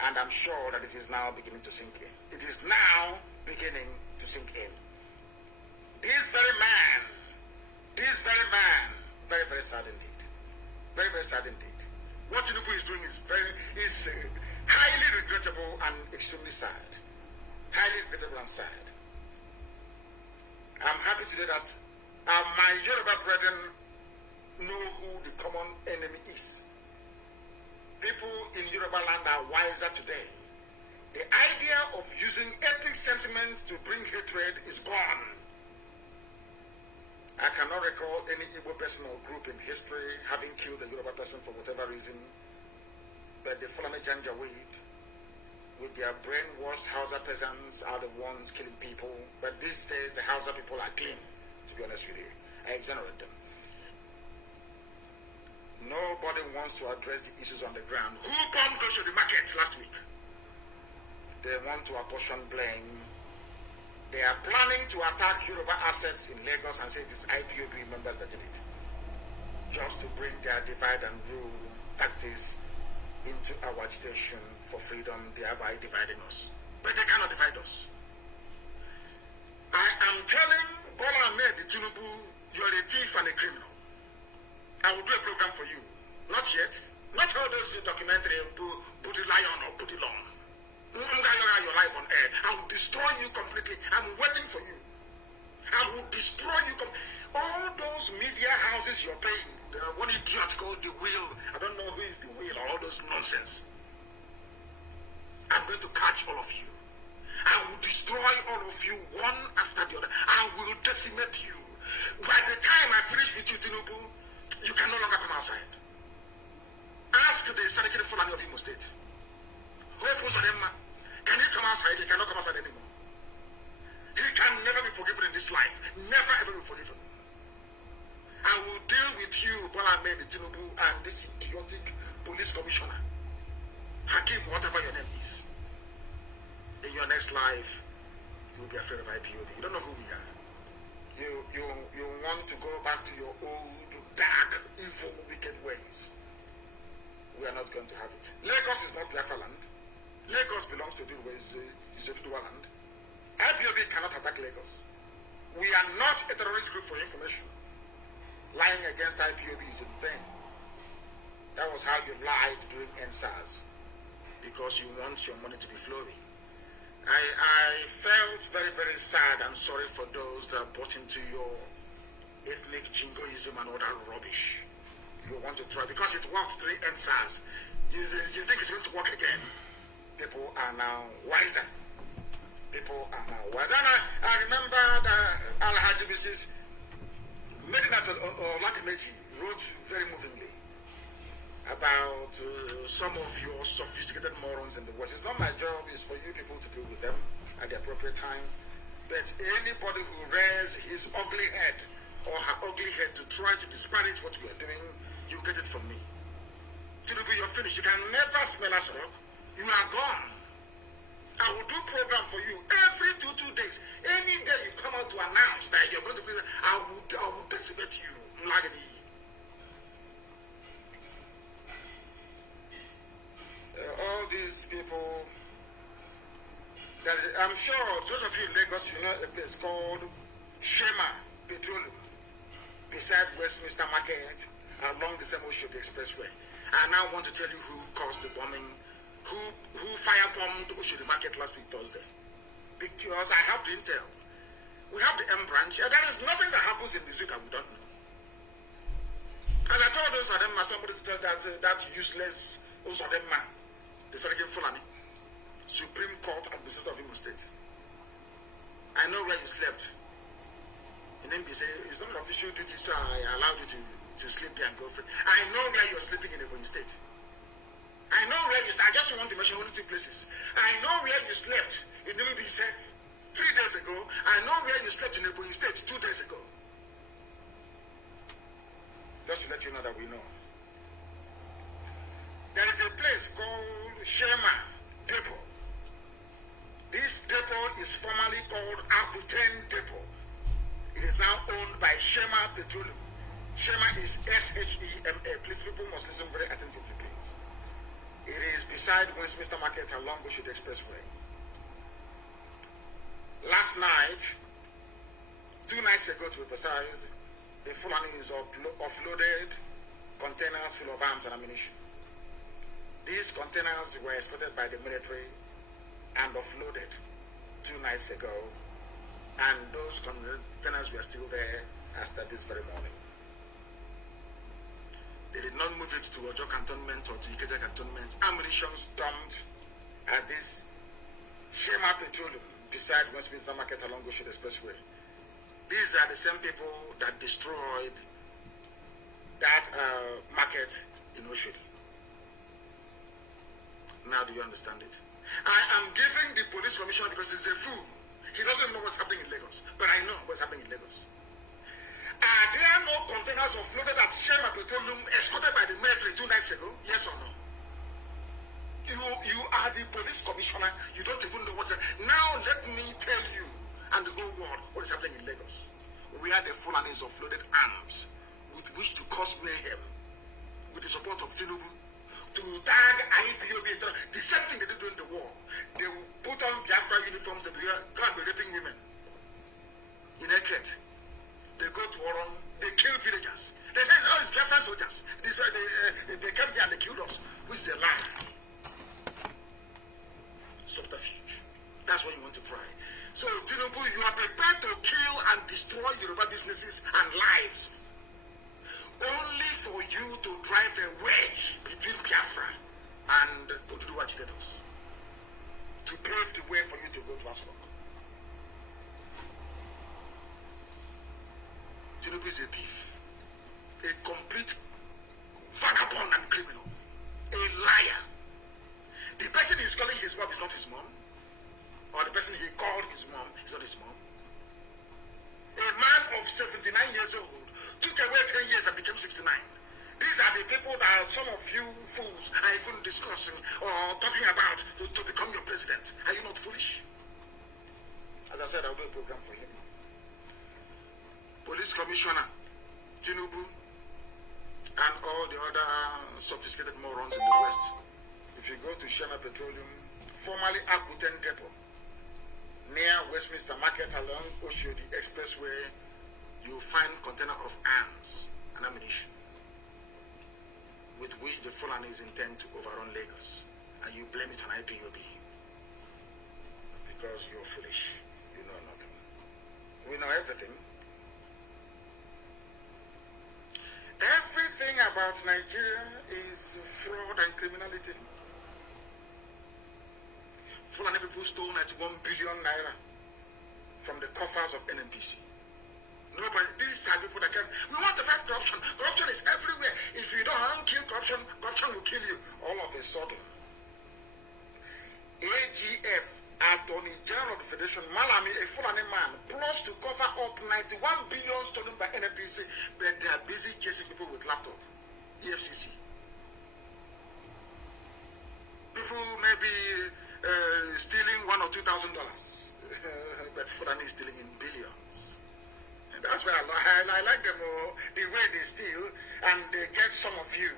And I'm sure that it is now beginning to sink in. It is now beginning to sink in. This very man, very, very sad indeed. Very, very sad indeed. What Tinubu is doing is highly regrettable and extremely sad. Highly regrettable and sad. I'm happy today that my Yoruba brethren know who the common enemy is. People in Yoruba land are wiser today. The idea of using ethnic sentiments to bring hatred is gone. I cannot recall any Igbo person or group in history having killed a Yoruba person for whatever reason, but the Fulani Janjaweed, with their brainwashed Hausa peasants, are the ones killing people. But these days, the Hausa people are clean, to be honest with you. I exonerate them. Nobody wants to address the issues on the ground. Who bombed close to the market last week? They want to apportion blame. They are planning to attack Yoruba assets in Lagos and say it is IPOB members that did it. Just to bring their divide and rule tactics into our agitation for freedom, thereby dividing us. But they cannot divide us. I am telling Bola Ahmed Tinubu, you're a thief and a criminal. I will do a program for you. Not yet. Not all those documentary, put it lion or put it long. Your life on air. I will destroy you completely. I'm waiting for you. I will destroy you. All those media houses you're paying, one idiot called The Wheel. I don't know who is The Wheel or all those nonsense. I'm going to catch all of you. I will destroy all of you one after the other. I will decimate you. By the time I finish with you, Tinubu, you can no longer come outside. Ask the Sadikiri Fulani of Imo State. Hope Uzodema, can he come outside? He cannot come outside anymore. He can never be forgiven in this life. Never ever be forgiven. I will deal with you, Bola Ahmed Tinubu, and this idiotic police commissioner. Hakim, whatever your name is. In your next life, you will be afraid of IPOB. You don't know who we are. You want to go back to your old, dark, evil, wicked ways. We are not going to have it. Lagos is not Biafra land. Lagos belongs to the Oduduwa land. IPOB cannot attack Lagos. We are not a terrorist group for information. Lying against IPOB is in vain. That was how you lied during NSAS. Because you want your money to be flowing. I felt very, very sad and sorry for those that bought into your ethnic jingoism and all that rubbish. You want to try, because it worked during NSAS. You think it's going to work again? People are now wiser. People are now wiser. And I remember that Alhaji Mrs. Medinat Oladimeji wrote very movingly about some of your sophisticated morons in the West. It's not my job, it's for you people to deal with them at the appropriate time. But anybody who rears his ugly head or her ugly head to try to disparage what we are doing, you get it from me. Tinubu, you're finished. You can never smell us rock. You are gone. I will do program for you every two days. Any day you come out to announce that you're going to be, I will decimate you. Mlagadi. All these people, I'm sure those of you in Lagos, you know a place called Shema Petroleum, beside Westminster Market, along the same Oshodi Expressway. I now want to tell you who caused the bombing, who firebombed Oshodi Market last week Thursday. Because I have the intel. We have the M branch. There is nothing that happens in the city that we don't know. As I told those of them, somebody told that useless Uzodema, the Sadikiri Fulani, Supreme Court Administrator of Imo State. I know where you slept. And then they say, it's not an official duty, so I allowed you to sleep there and go free. I know where you're sleeping in Ebonyi State. I know where you slept. I just want to mention only two places. I know where you slept in Nnamdi said 3 days ago. I know where you slept in Ebonyi State 2 days ago. Just to let you know that we know. There is a place called Shema Depot. This depot is formerly called Akuten Depot. It is now owned by Shema Petroleum. Shema is S-H-E-M-A. Please, people must listen very attentively, please. It is beside Westminster Market along Oshodi Expressway. Last night, 2 nights ago to be precise, the Fulanis offloaded containers full of arms and ammunition. These containers were escorted by the military and offloaded 2 nights ago, and those containers were still there as at this very morning. They did not move it to Ojo Cantonment or to Ikeja Cantonment. Ammunition dumped at this Shema Petroleum beside Westminster Market along Oshodi Expressway. These are the same people that destroyed that market in Oshodi. Now do you understand it? I am giving the police commissioner because he's a fool. He doesn't know what's happening in Lagos, but I know what's happening in Lagos. Are there no containers offloaded at Shema Petroleum escorted by the military 2 nights ago? Yes or no? You are the police commissioner. You don't even know what's happening. Now let me tell you and the whole world what is happening in Lagos. We had the Fulanis offloaded arms with which to cause mayhem with the support of Tinubu to tag IPOB. The same thing they did during the war. They will put on Biafra uniforms. They will go and be raping women in Eket. They go to Oron, they kill villagers. They say, oh, it's Biafran soldiers. They came here and they killed us, which is a lie. Subterfuge. That's what you want to try. So, Tinubu, you are prepared to kill and destroy Yoruba businesses and lives only for you to drive a wedge between Biafra and Odudu agitators to pave the way for you to go to Asolo. Tinubu is a thief, a complete vagabond and criminal, a liar. The person he's calling his mom is not his mom, or the person he called his mom is not his mom. A man of 79 years old took away 10 years and became 69. These are the people that some of you fools are even discussing or talking about to become your president. Are you not foolish? As I said, I'll do a program for him. Police Commissioner Tinubu and all the other sophisticated morons in the West. If you go to Shema Petroleum, formerly Akuten Depot, near Westminster Market along Oshodi Expressway, you'll find container of arms and ammunition with which the Fulanis intend to overrun Lagos, and you blame it on IPOB because you're foolish. You know nothing. We know everything. Everything about Nigeria is fraud and criminality. Fulani people stole 91 billion naira from the coffers of NNPC. Nobody, these are people that can. We want to fight corruption. Corruption is everywhere. If you don't kill corruption, corruption will kill you. All of a sudden, AGF, Attorney General of the Federation, Malami, a Fulani man, plus to cover up 91 billion stolen by NNPC, but they are busy chasing people with laptop. EFCC. People may be stealing $1,000 or $2,000, but Fulani is stealing in billions. And that's why I like them the way they steal, and they get some of you.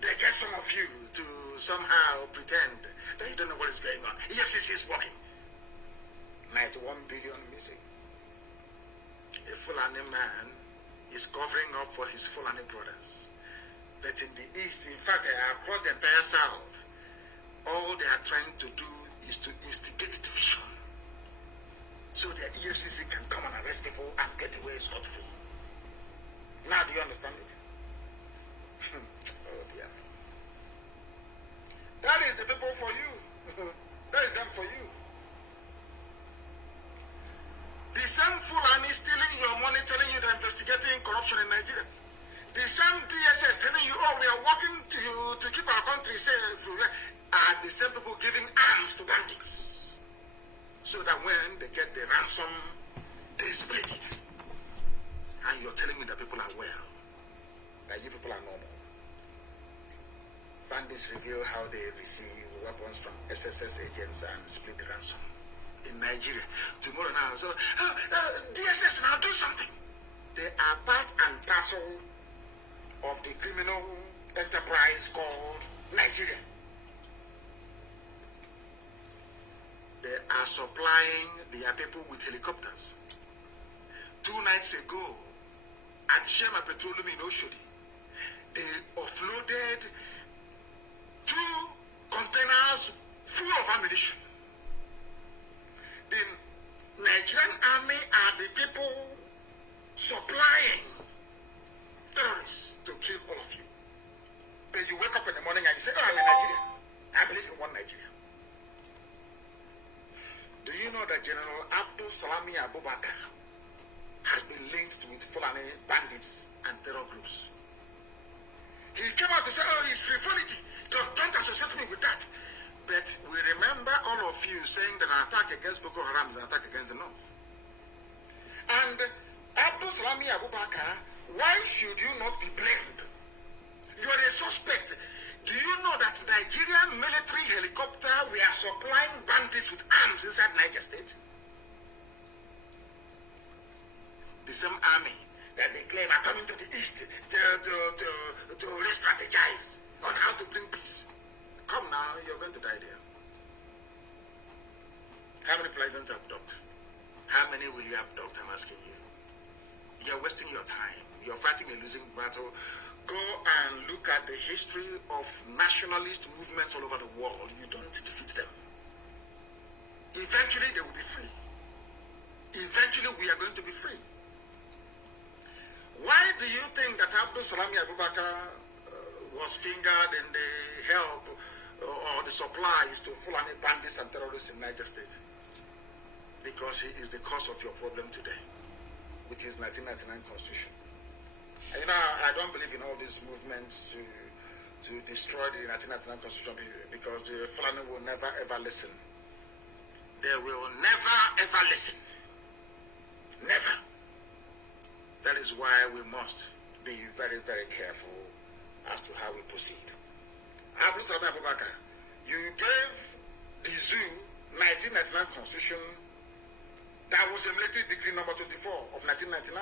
They get some of you to somehow pretend that you don't know what is going on. EFCC is working. 91 billion missing. A Fulani man is covering up for his Fulani brothers. But in the east, in fact, across the entire south, all they are trying to do is to instigate division, so the EFCC can come and arrest people and get away scot-free. Now, do you understand it? Oh dear. That is the people for you. That is them for you. The same Fulani stealing your money, telling you they're investigating corruption in Nigeria. The same DSS telling you, oh, we are working to keep our country safe, are the same people giving arms to bandits. So that when they get the ransom, they split it. And you're telling me that people are well, that you people are normal. Bandits reveal how they receive weapons from SSS agents and split the ransom in Nigeria. Tomorrow now, so DSS now do something. They are part and parcel of the criminal enterprise called Nigeria. They are supplying their people with helicopters. 2 nights ago, at Shema Petroleum in Oshodi, they offloaded 2 containers full of ammunition. The Nigerian army are the people supplying terrorists to kill all of you. Then you wake up in the morning and you say, oh, I'm in Nigeria. I believe in one Nigeria. Do you know that General Abdul Salami Abubakar has been linked with Fulani bandits and terror groups? He came out to say, oh, it's frivolity. Don't associate me with that. But we remember all of you saying that an attack against Boko Haram is an attack against the North. And Abdul Salami Abubakar, why should you not be blamed? You are a suspect. Do you know that Nigerian military helicopter were supplying bandits with arms inside Niger State? The same army that they claim are coming to the east to re-strategize on how to bring peace. Come now, you're going to die there. How many people are you going to abduct? How many will you abduct? I'm asking you. You're wasting your time. You're fighting a losing battle. Go and look at the history of nationalist movements all over the world. You don't defeat them. Eventually, they will be free. Eventually, we are going to be free. Why do you think that Abdul Salami Abubakar was fingered in the help or the supplies to Fulani bandits and terrorists in Niger State? Because he is the cause of your problem today, with his 1999 constitution. You know, I don't believe in all these movements to destroy the 1999 constitution because the Fulani will never ever listen. They will never ever listen. Never. That is why we must be very, very careful as to how we proceed. Abdul Salami Abubakar, you gave the zoo 1999 constitution that was a military decree number 24 of 1999.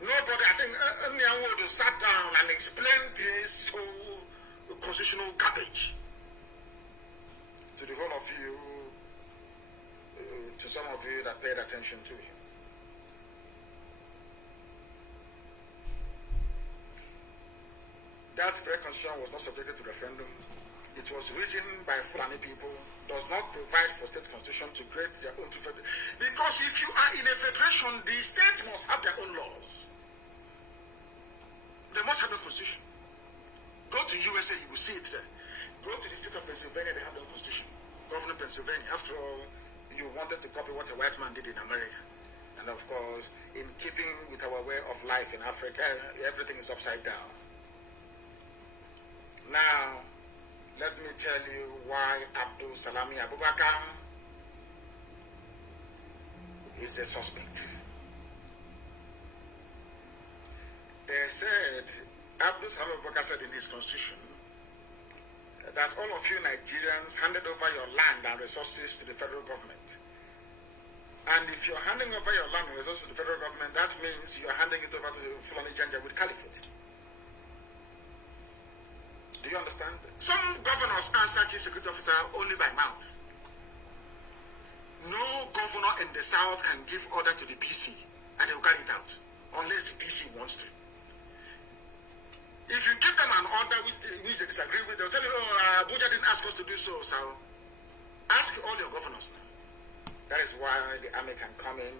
Nobody, I think, Nnamdi sat down and explained this whole constitutional garbage to the whole of you, to some of you that paid attention to him. That very constitution was not subjected to referendum. It was written by Fulani people, does not provide for state constitution to create their own federation. Because if you are in a federation, the states must have their own laws. They must have a constitution. Go to USA, you will see it there. Go to the state of Pennsylvania, they have their own constitution. Governor Pennsylvania, after all, you wanted to copy what a white man did in America. And of course, in keeping with our way of life in Africa, everything is upside down. Now, let me tell you why Abdul Salami Abubakar is a suspect. They said, Abdul Salami Abubakar said in his constitution that all of you Nigerians handed over your land and resources to the federal government. And if you're handing over your land and resources to the federal government, that means you're handing it over to the Fulani Janjaweed Caliphate. Do you understand? Some governors answer chief security officer only by mouth. No governor in the south can give order to the PC and they will carry it out unless the PC wants to. If you give them an order which they disagree with, they'll tell you, oh, Abuja didn't ask us to do so. So ask all your governors now. That is why the army can come in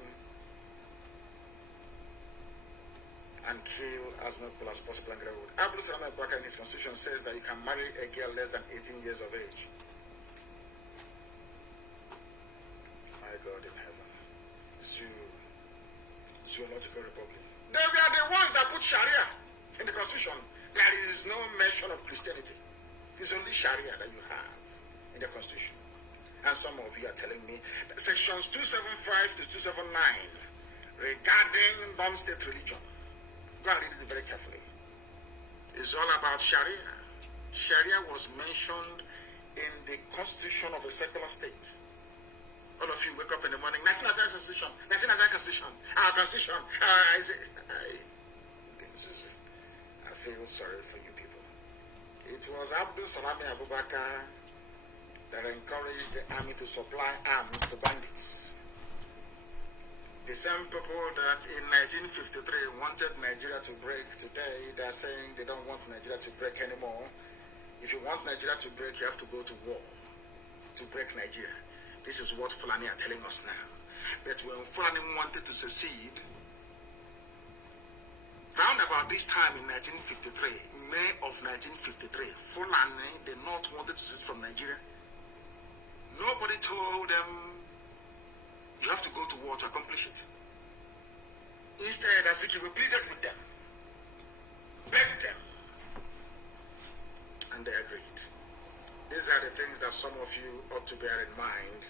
and kill as many people as possible and get away. Abdul Salami Abubakar in his constitution says that you can marry a girl less than 18 years of age. My God in heaven. Zoological Republic. They were the ones that put Sharia in the constitution. There is no mention of Christianity. It's only Sharia that you have in the constitution. And some of you are telling me that sections 275 to 279 regarding non-state religion. Go and read it very carefully. It's all about Sharia. Sharia was mentioned in the constitution of a secular state. All of you wake up in the morning, 1999 constitution, 1999 constitution, our constitution, feel sorry for you people. It was Abdul Salami Abubakar that encouraged the army to supply arms to bandits. The same people that in 1953 wanted Nigeria to break, today they are saying they don't want Nigeria to break anymore. If you want Nigeria to break, you have to go to war to break Nigeria. This is what Fulani are telling us now. But when Fulani wanted to secede, round about this time in 1953, May of 1953, Fulani, the North, wanted to secede from Nigeria. Nobody told them you have to go to war to accomplish it. Instead, Azikiwe pleaded with them, begged them, and they agreed. These are the things that some of you ought to bear in mind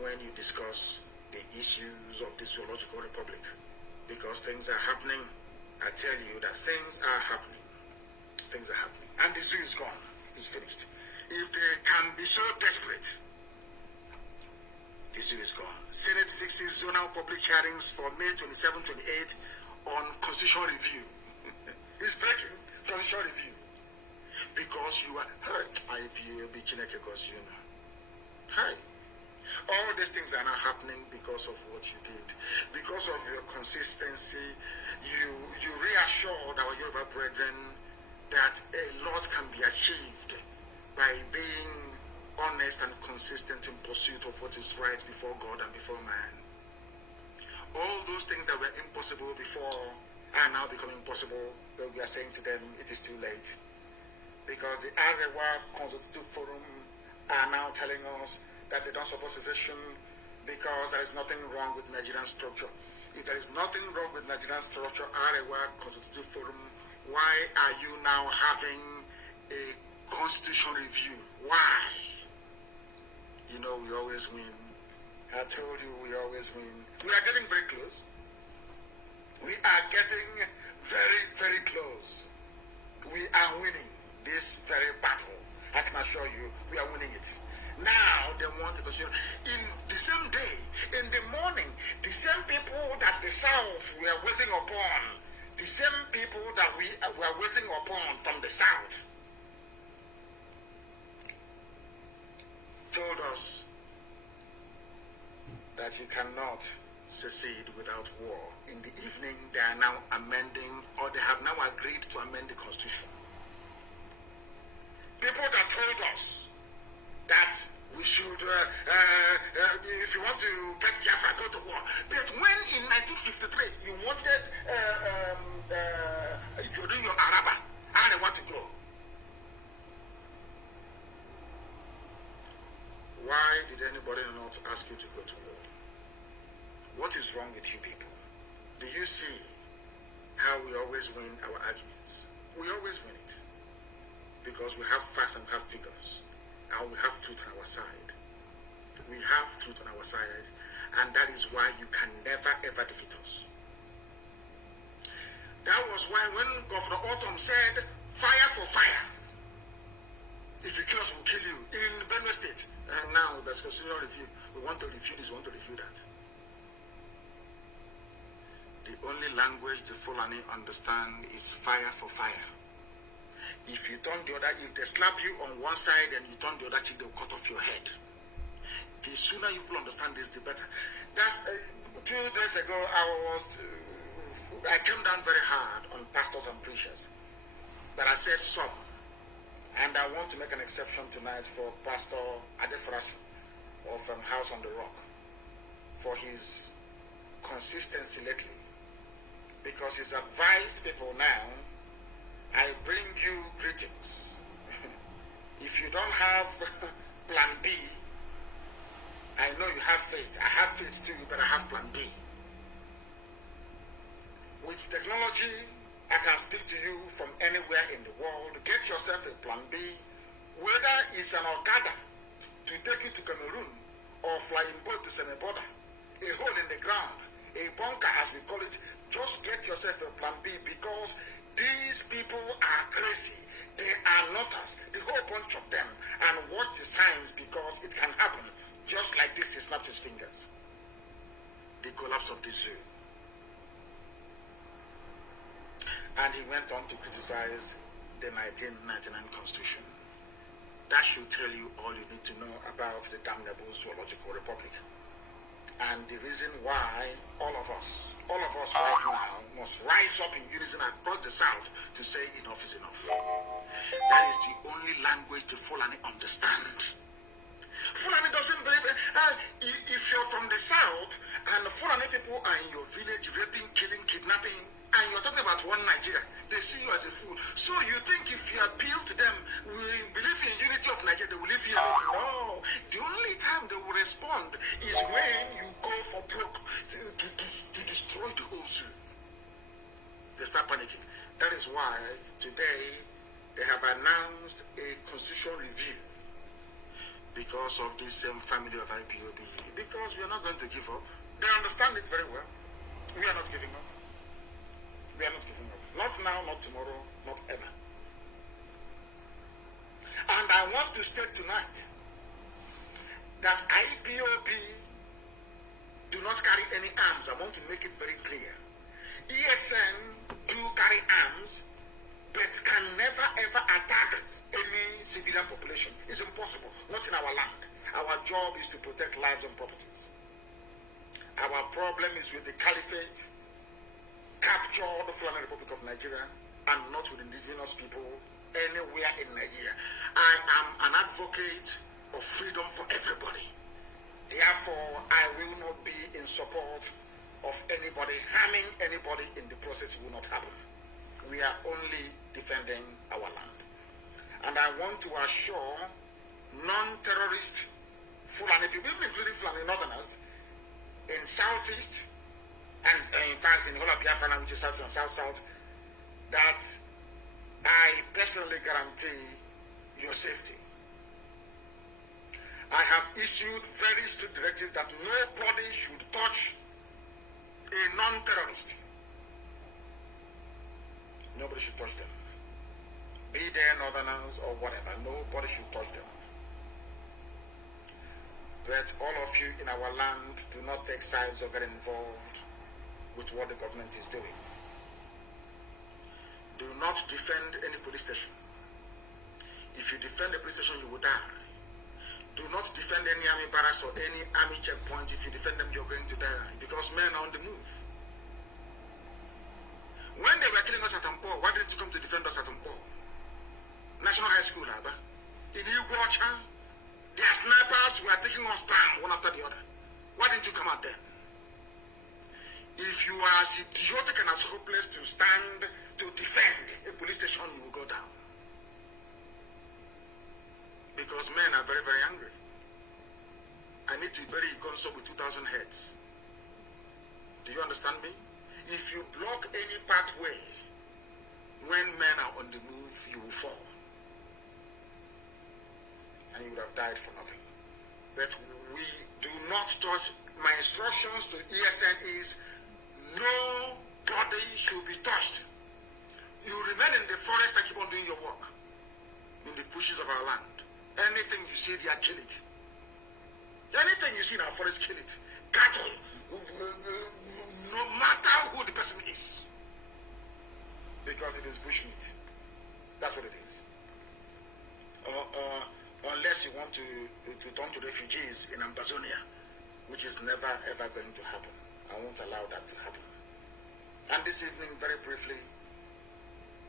when you discuss the issues of the Zoological Republic. Because things are happening. I tell you that things are happening. Things are happening. And the zoo is gone. It's finished. If they can be so desperate, the zoo is gone. Senate fixes zonal public hearings for May 27-28 on constitutional review. It's breaking constitutional review. Because you are Hi. All these things are not happening because of what you did. Because of your consistency, you reassured our Yoruba brethren that a lot can be achieved by being honest and consistent in pursuit of what is right before God and before man. All those things that were impossible before are now becoming possible, but we are saying to them it is too late. Because the Arewa Constitutive Forum are now telling us that they don't support secession because there is nothing wrong with Nigerian structure. If there is nothing wrong with Nigerian structure, Arewa Constitutive Forum, why are you now having a constitutional review? Why? You know we always win. I told you we always win. We are getting very close. We are getting very, very close. We are winning this very battle. I can assure you, we are winning it. Now they want to consider in the same day, in the morning, the same people that the South were waiting upon, the same people that we were waiting upon from the South, told us that you cannot secede without war. In the evening, they are now amending, or they have now agreed to amend the Constitution. People that told us that we should, if you want to get Biafra, go to war. But when in 1953 you wanted, you're doing your Araba, I don't want to go. Why did anybody not ask you to go to war? What is wrong with you people? Do you see how we always win our arguments? We always win it. Because we have facts and we have figures. And we have truth on our side. We have truth on our side. And that is why you can never ever defeat us. That was why when Governor Autumn said, fire for fire. If you kill us, we'll kill you. In Benue State. And now there's constitutional review. We want to review this, we want to review that. The only language the Fulani understand is fire for fire. If you turn the other, if they slap you on one side and you turn the other cheek, they'll cut off your head. The sooner you will understand this, the better. That's 2 days ago, I came down very hard on pastors and preachers. But I said some. And I want to make an exception tonight for Pastor Adefras of House on the Rock for his consistency lately. Because he's advised people now, I bring you greetings. If you don't have plan B, I know you have faith. I have faith too, but I have plan B. With technology, I can speak to you from anywhere in the world. Get yourself a plan B, whether it's an Okada to take you to Cameroon or flying boat to Seneborda, a hole in the ground, a bunker as we call it. Just get yourself a plan B because these people are crazy. They are nutters, the whole bunch of them. And watch the signs because it can happen. Just like this, he snapped his fingers. The collapse of the zoo. And he went on to criticize the 1999 Constitution. That should tell you all you need to know about the damnable zoological republic. And the reason why all of us right now must rise up in unison across the South to say enough is enough. That is the only language the Fulani understand. Fulani doesn't believe if you're from the South and the Fulani people are in your village raping, killing, kidnapping, and you're talking about one Nigeria, they see you as a fool. So you think if you appeal to them, we believe in unity of Nigeria, they will leave you alone? No. The only time they will respond is when you go for broke to destroy the whole zoo. They start panicking. That is why today they have announced a constitutional review because of this same family of IPOB. Because we are not going to give up. They understand it very well. We are not giving up. We are not giving up. Not now, not tomorrow, not ever. And I want to state tonight that IPOB do not carry any arms. I want to make it very clear. ESN do carry arms, but can never ever attack any civilian population. It's impossible. Not in our land. Our job is to protect lives and properties. Our problem is with the caliphate, capture the Fulani Republic of Nigeria, and not with indigenous people anywhere in Nigeria. I am an advocate of freedom for everybody. Therefore, I will not be in support of anybody harming anybody in the process. It will not happen. We are only defending our land. And I want to assure non-terrorist Fulani people, even including Fulani Northerners, in Southeast, and in fact in the whole of Biafra, which is South and South, that I personally guarantee your safety. I have issued very strict directive that nobody should touch a non-terrorist. Nobody should touch them. Be they Northerners or whatever, nobody should touch them. But all of you in our land do not take sides or get involved with what the government is doing. Do not defend any police station. If you defend a police station, you will die. Do not defend any army barracks or any army checkpoint. If you defend them, you're going to die, because men are on the move. When they were killing us at Ampo, why didn't you come to defend us at Ampo? National High School, Abba. In Ugocha, their snipers were taking us down one after the other. Why didn't you come out then? If you are as idiotic and as hopeless to stand to defend a police station, you will go down. Because men are very, very angry. I need to bury Gonso with 2,000 heads. Do you understand me? If you block any pathway when men are on the move, you will fall. And you would have died for nothing. But we do not touch. My instructions to ESN is nobody should be touched. You remain in the forest and keep on doing your work. In the bushes of our land. Anything you see there, kill it. Anything you see in our forest, kill it. Cattle, no matter who the person is. Because it is bushmeat. That's what it is. Unless you want to turn to refugees in Amazonia, which is never ever going to happen. I won't allow that to happen. And this evening, very briefly,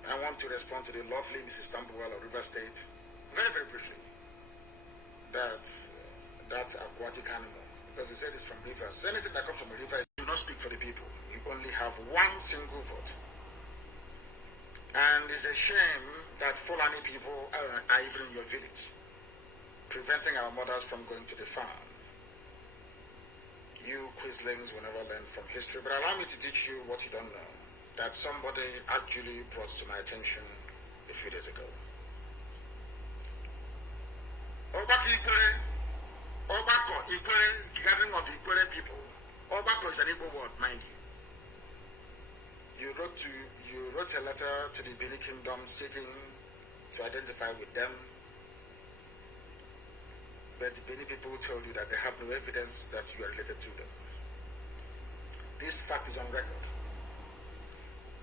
I want to respond to the lovely Mrs. Tambuwal of River State, very, very briefly, that aquatic animal, because they said it's from rivers. Anything that comes from a river, do not speak for the people. You only have one single vote. And it's a shame that Fulani people are even in your village, preventing our mothers from going to the farm. You Quislings will never learn from history, but allow me to teach you what you don't know, that somebody actually brought to my attention a few days ago. Obako, Ikwere, gathering of Ikwere people. Obako is an Igbo word, mind you. You wrote a letter to the Benin Kingdom seeking to identify with them. But the Benin people told you that they have no evidence that you are related to them. This fact is on record.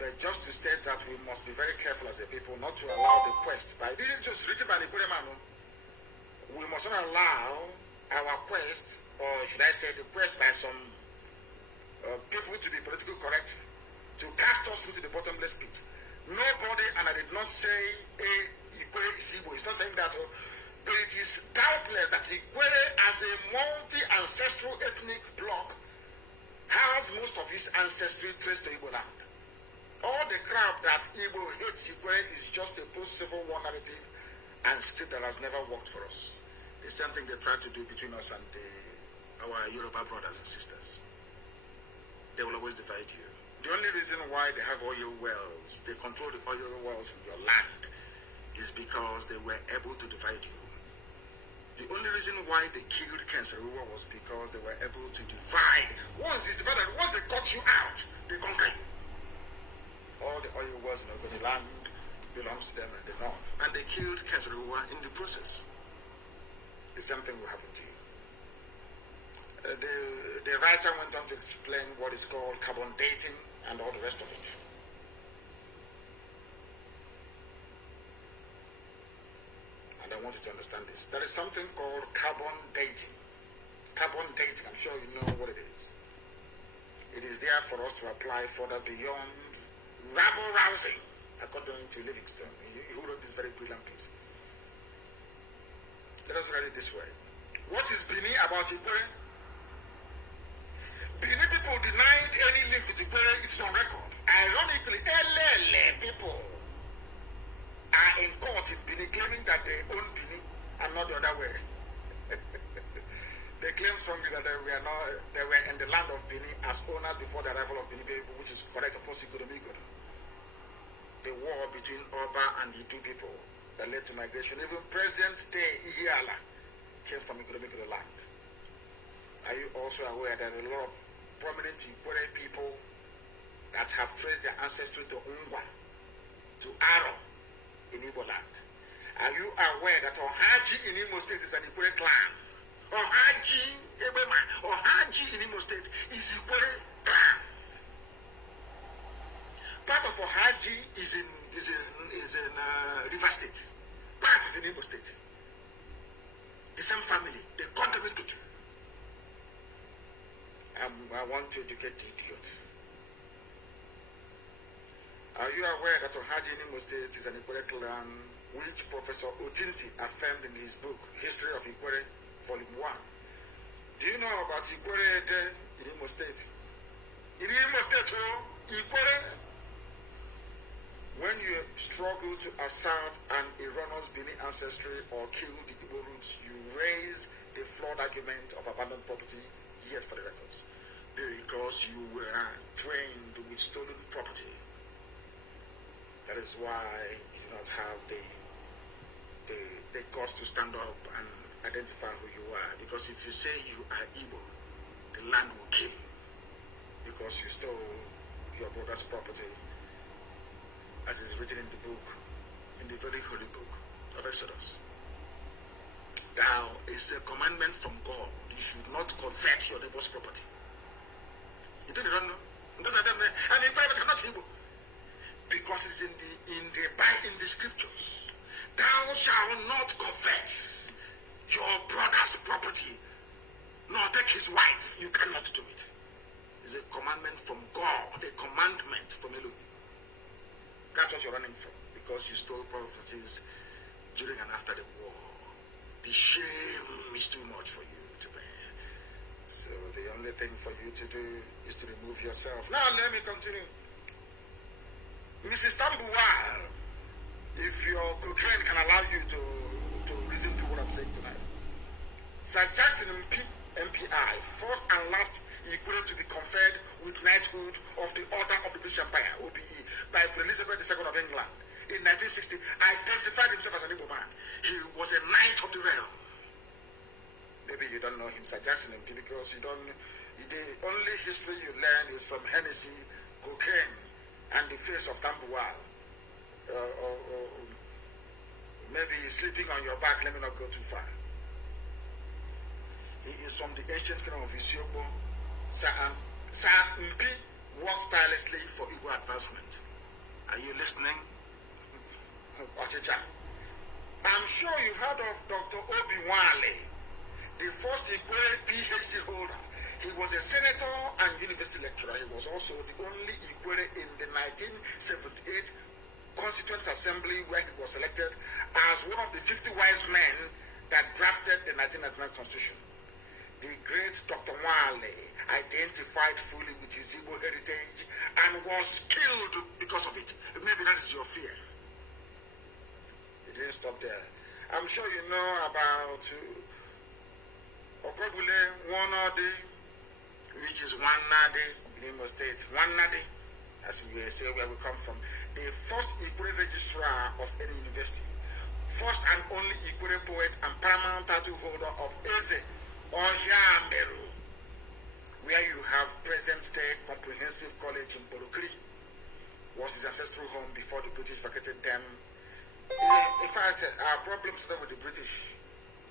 But just to state that we must be very careful as a people not to allow the quest by this is just written by the Manu. We must not allow our quest, or should I say the quest by some people to be politically correct, to cast us into the bottomless pit. Nobody, and I did not say Ikwere is Igbo, it's not saying that, but it is doubtless that Ikwere as a multi-ancestral ethnic bloc has most of its ancestry traced to Igbo land. All the crap that Igbo hates Ikwere is just a post-Civil War narrative and script that has never worked for us. The same thing they try to do between us and our Yoruba brothers and sisters. They will always divide you. The only reason why they have oil wells, they control the oil wells in your land, is because they were able to divide you. The only reason why they killed Kenseruwa was because they were able to divide. Once it's divided, once they cut you out, they conquer you. All the oil wells in the land belongs to them and the north. And they killed Kenseruwa in the process. The same thing will happen to you. The writer went on to explain what is called carbon dating and all the rest of it. And I want you to understand this. There is something called carbon dating. Carbon dating, I'm sure you know what it is. It is there for us to apply further beyond rabble-rousing, according to Livingstone, who wrote this very brilliant piece. Let us read it this way. What is Bini about Ikwere? Bini people denied any link with Ikwere. It's on record. Ironically, Elele people are in court in Bini claiming that they own Bini and not the other way. They claim strongly that they were in the land of Bini as owners before the arrival of Bini people, which is correct, of course, the war between Oba and the two people that led to migration. Even present day Ihiala came from Igbo land. Are you also aware that a lot of prominent Ikwere people that have traced their ancestry to Ungwa, to Aro in Igbo land? Are you aware that Ohaji in Imo State is an Ikwere clan? Ohaji Ebema, Ohaji in Imo State is Ikwere clan. Part of Ohaji is in River State. Part is in Imo State. The same family. They contribute to. I want to educate the idiot. Are you aware that Ohaji in Imo State is an Ikwere clan, which Professor Otinti affirmed in his book, History of Ikwere, Volume 1? Do you know about Ikwere in Imo State? In Imo State, Ikwere, when you struggle to assert an erroneous Bini ancestry or kill the Igbo roots, you raise a flawed argument of abandoned property, yet for the records, because you were trained with stolen property. That is why you do not have the guts to stand up and identify who you are. Because if you say you are Igbo, the land will kill you because you stole your brother's property, as is written in the book, in the very holy book of Exodus. Thou is a commandment from God. You should not covet your neighbor's property. You don't know? And in private cannot Igbo. Because it is in the scriptures. Thou shalt not covet your brother's property, nor take his wife. You cannot do it. It's a commandment from God, a commandment from Elohim. That's what you're running from, because you stole properties during and after the war. The shame is too much for you to bear. So the only thing for you to do is to remove yourself. Now let me continue. Mrs. Tambuwal, if your cocaine can allow you to listen to what I'm saying tonight. Sir Jackson MPI, first and last Ikwere to be conferred with knighthood of the Order of the British Empire, OBE, by Queen Elizabeth II of England in 1960, identified himself as an Igbo man. He was a knight of the realm. Maybe you don't know him, Sir Jackson MP, because the only history you learn is from Hennessy, cocaine, and the face of Tambuwal. Or maybe sleeping on your back. Let me not go too far. He is from the ancient kingdom of Isiokbo. Sir Mpi works tirelessly for Igbo advancement. Are you listening? I'm sure you heard of Dr. Obi Wale, the first Igwe PhD holder. He was a senator and university lecturer. He was also the only Igwe in the 1978 Constituent Assembly where he was elected as one of the 50 wise men that drafted the 1999 Constitution. The great Dr. Wale identified fully with his Igbo heritage and was killed because of it. Maybe that is your fear. It didn't stop there. I'm sure you know about Okobule Wanade, which is Wanade in Imo State. Wanade, as we say where we come from. The first Igwe registrar of any university. First and only Igwe poet and paramount title holder of Eze Oyameru, where you have present-day comprehensive college in Borokri, was his ancestral home before the British vacated them. In fact, our problems with the British,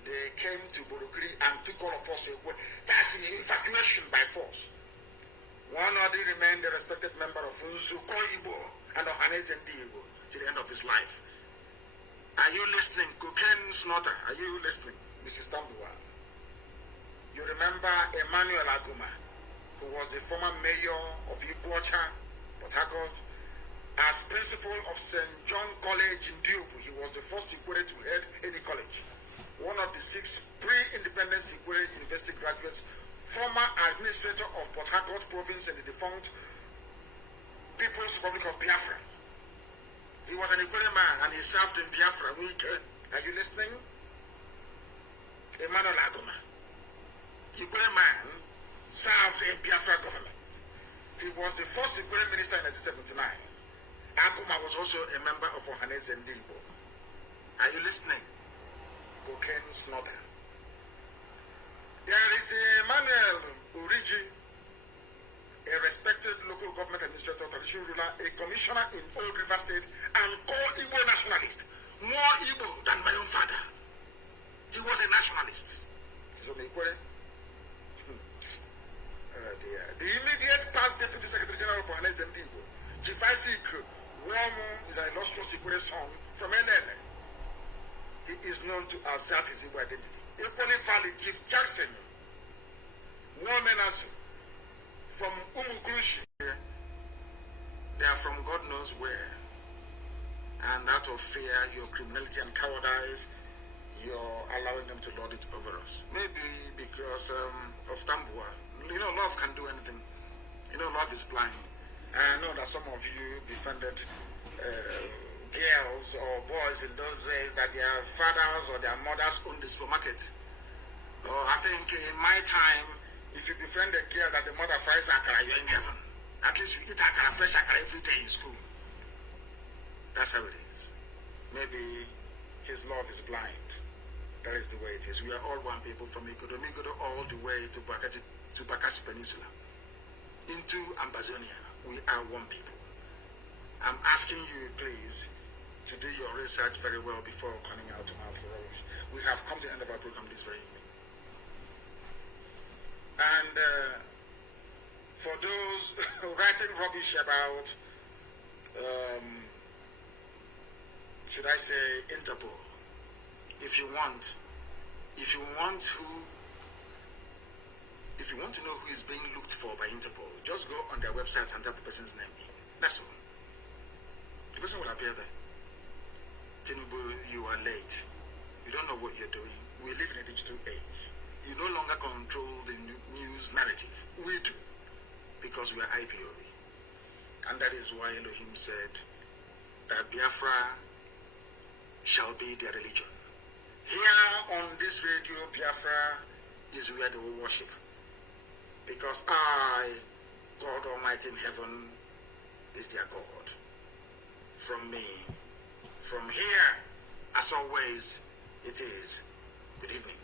they came to Borokri and took all of us away. That's the evacuation by force. One or the remained a respected member of Nzuko Igbo and Ohaneze Igbo to the end of his life. Are you listening? Cocaine snorter, are you listening, Mrs. Tambua? You remember Emmanuel Aguma, who was the former mayor of Iguacha, Port Harcourt, as principal of St. John College in Diobu. He was the first Igwe to head any college. One of the 6 pre-independence Igwe University graduates, former administrator of Port Harcourt province in the defunct People's Republic of Biafra. He was an Igwe man and he served in Biafra. Are you listening? Emmanuel Aguma. Igwe man served in Biafra government. He was the first Igwe minister in 1979. Aguma was also a member of Ohaneze Igbo. Are you listening? Cocaine snorter. There is Emmanuel Uriji, a respected local government administrator, traditional ruler, a commissioner in Old River State, and core Igbo nationalist. More Igbo than my own father. He was a nationalist. He's on Igwe. The immediate past Deputy Secretary General of Ohaneze Igbo, Chief Isaac Womu, is an illustrious Igwe son from Elele. He is known to assert his Igbo identity. Equally valid, Chief Jackson Womenasu from Umukrushi. They are from God knows where. And out of fear, your criminality and cowardice, you're allowing them to lord it over us. Maybe because of Tambua. You know, love can do anything. You know, love is blind. I know that some of you befriended girls or boys in those days that their fathers or their mothers owned the supermarket. Or I think in my time, if you befriend a girl that the mother fries akara, you're in heaven. At least you eat akara, fresh akara every day in school. That's how it is. Maybe his love is blind. That is the way it is. We are all one people from Igodomigodo all the way to Bakassi Peninsula. Into Ambazonia. We are one people. I'm asking you, please, to do your research very well before coming out to Mount Laurel. We have come to the end of our program this very evening. And for those writing rubbish about, should I say, Interpol, if you want to know who is being looked for by Interpol, just go on their website and type the person's name. That's all. The person will appear there. Tinubu, you are late. You don't know what you're doing. We live in a digital age. You no longer control the news narrative. We do. Because we are IPOB. And that is why Elohim said that Biafra shall be their religion. Here on this radio, Biafra is where they will worship. Because I, God Almighty in heaven, is their God. From me, from here, as always, it is. Good evening.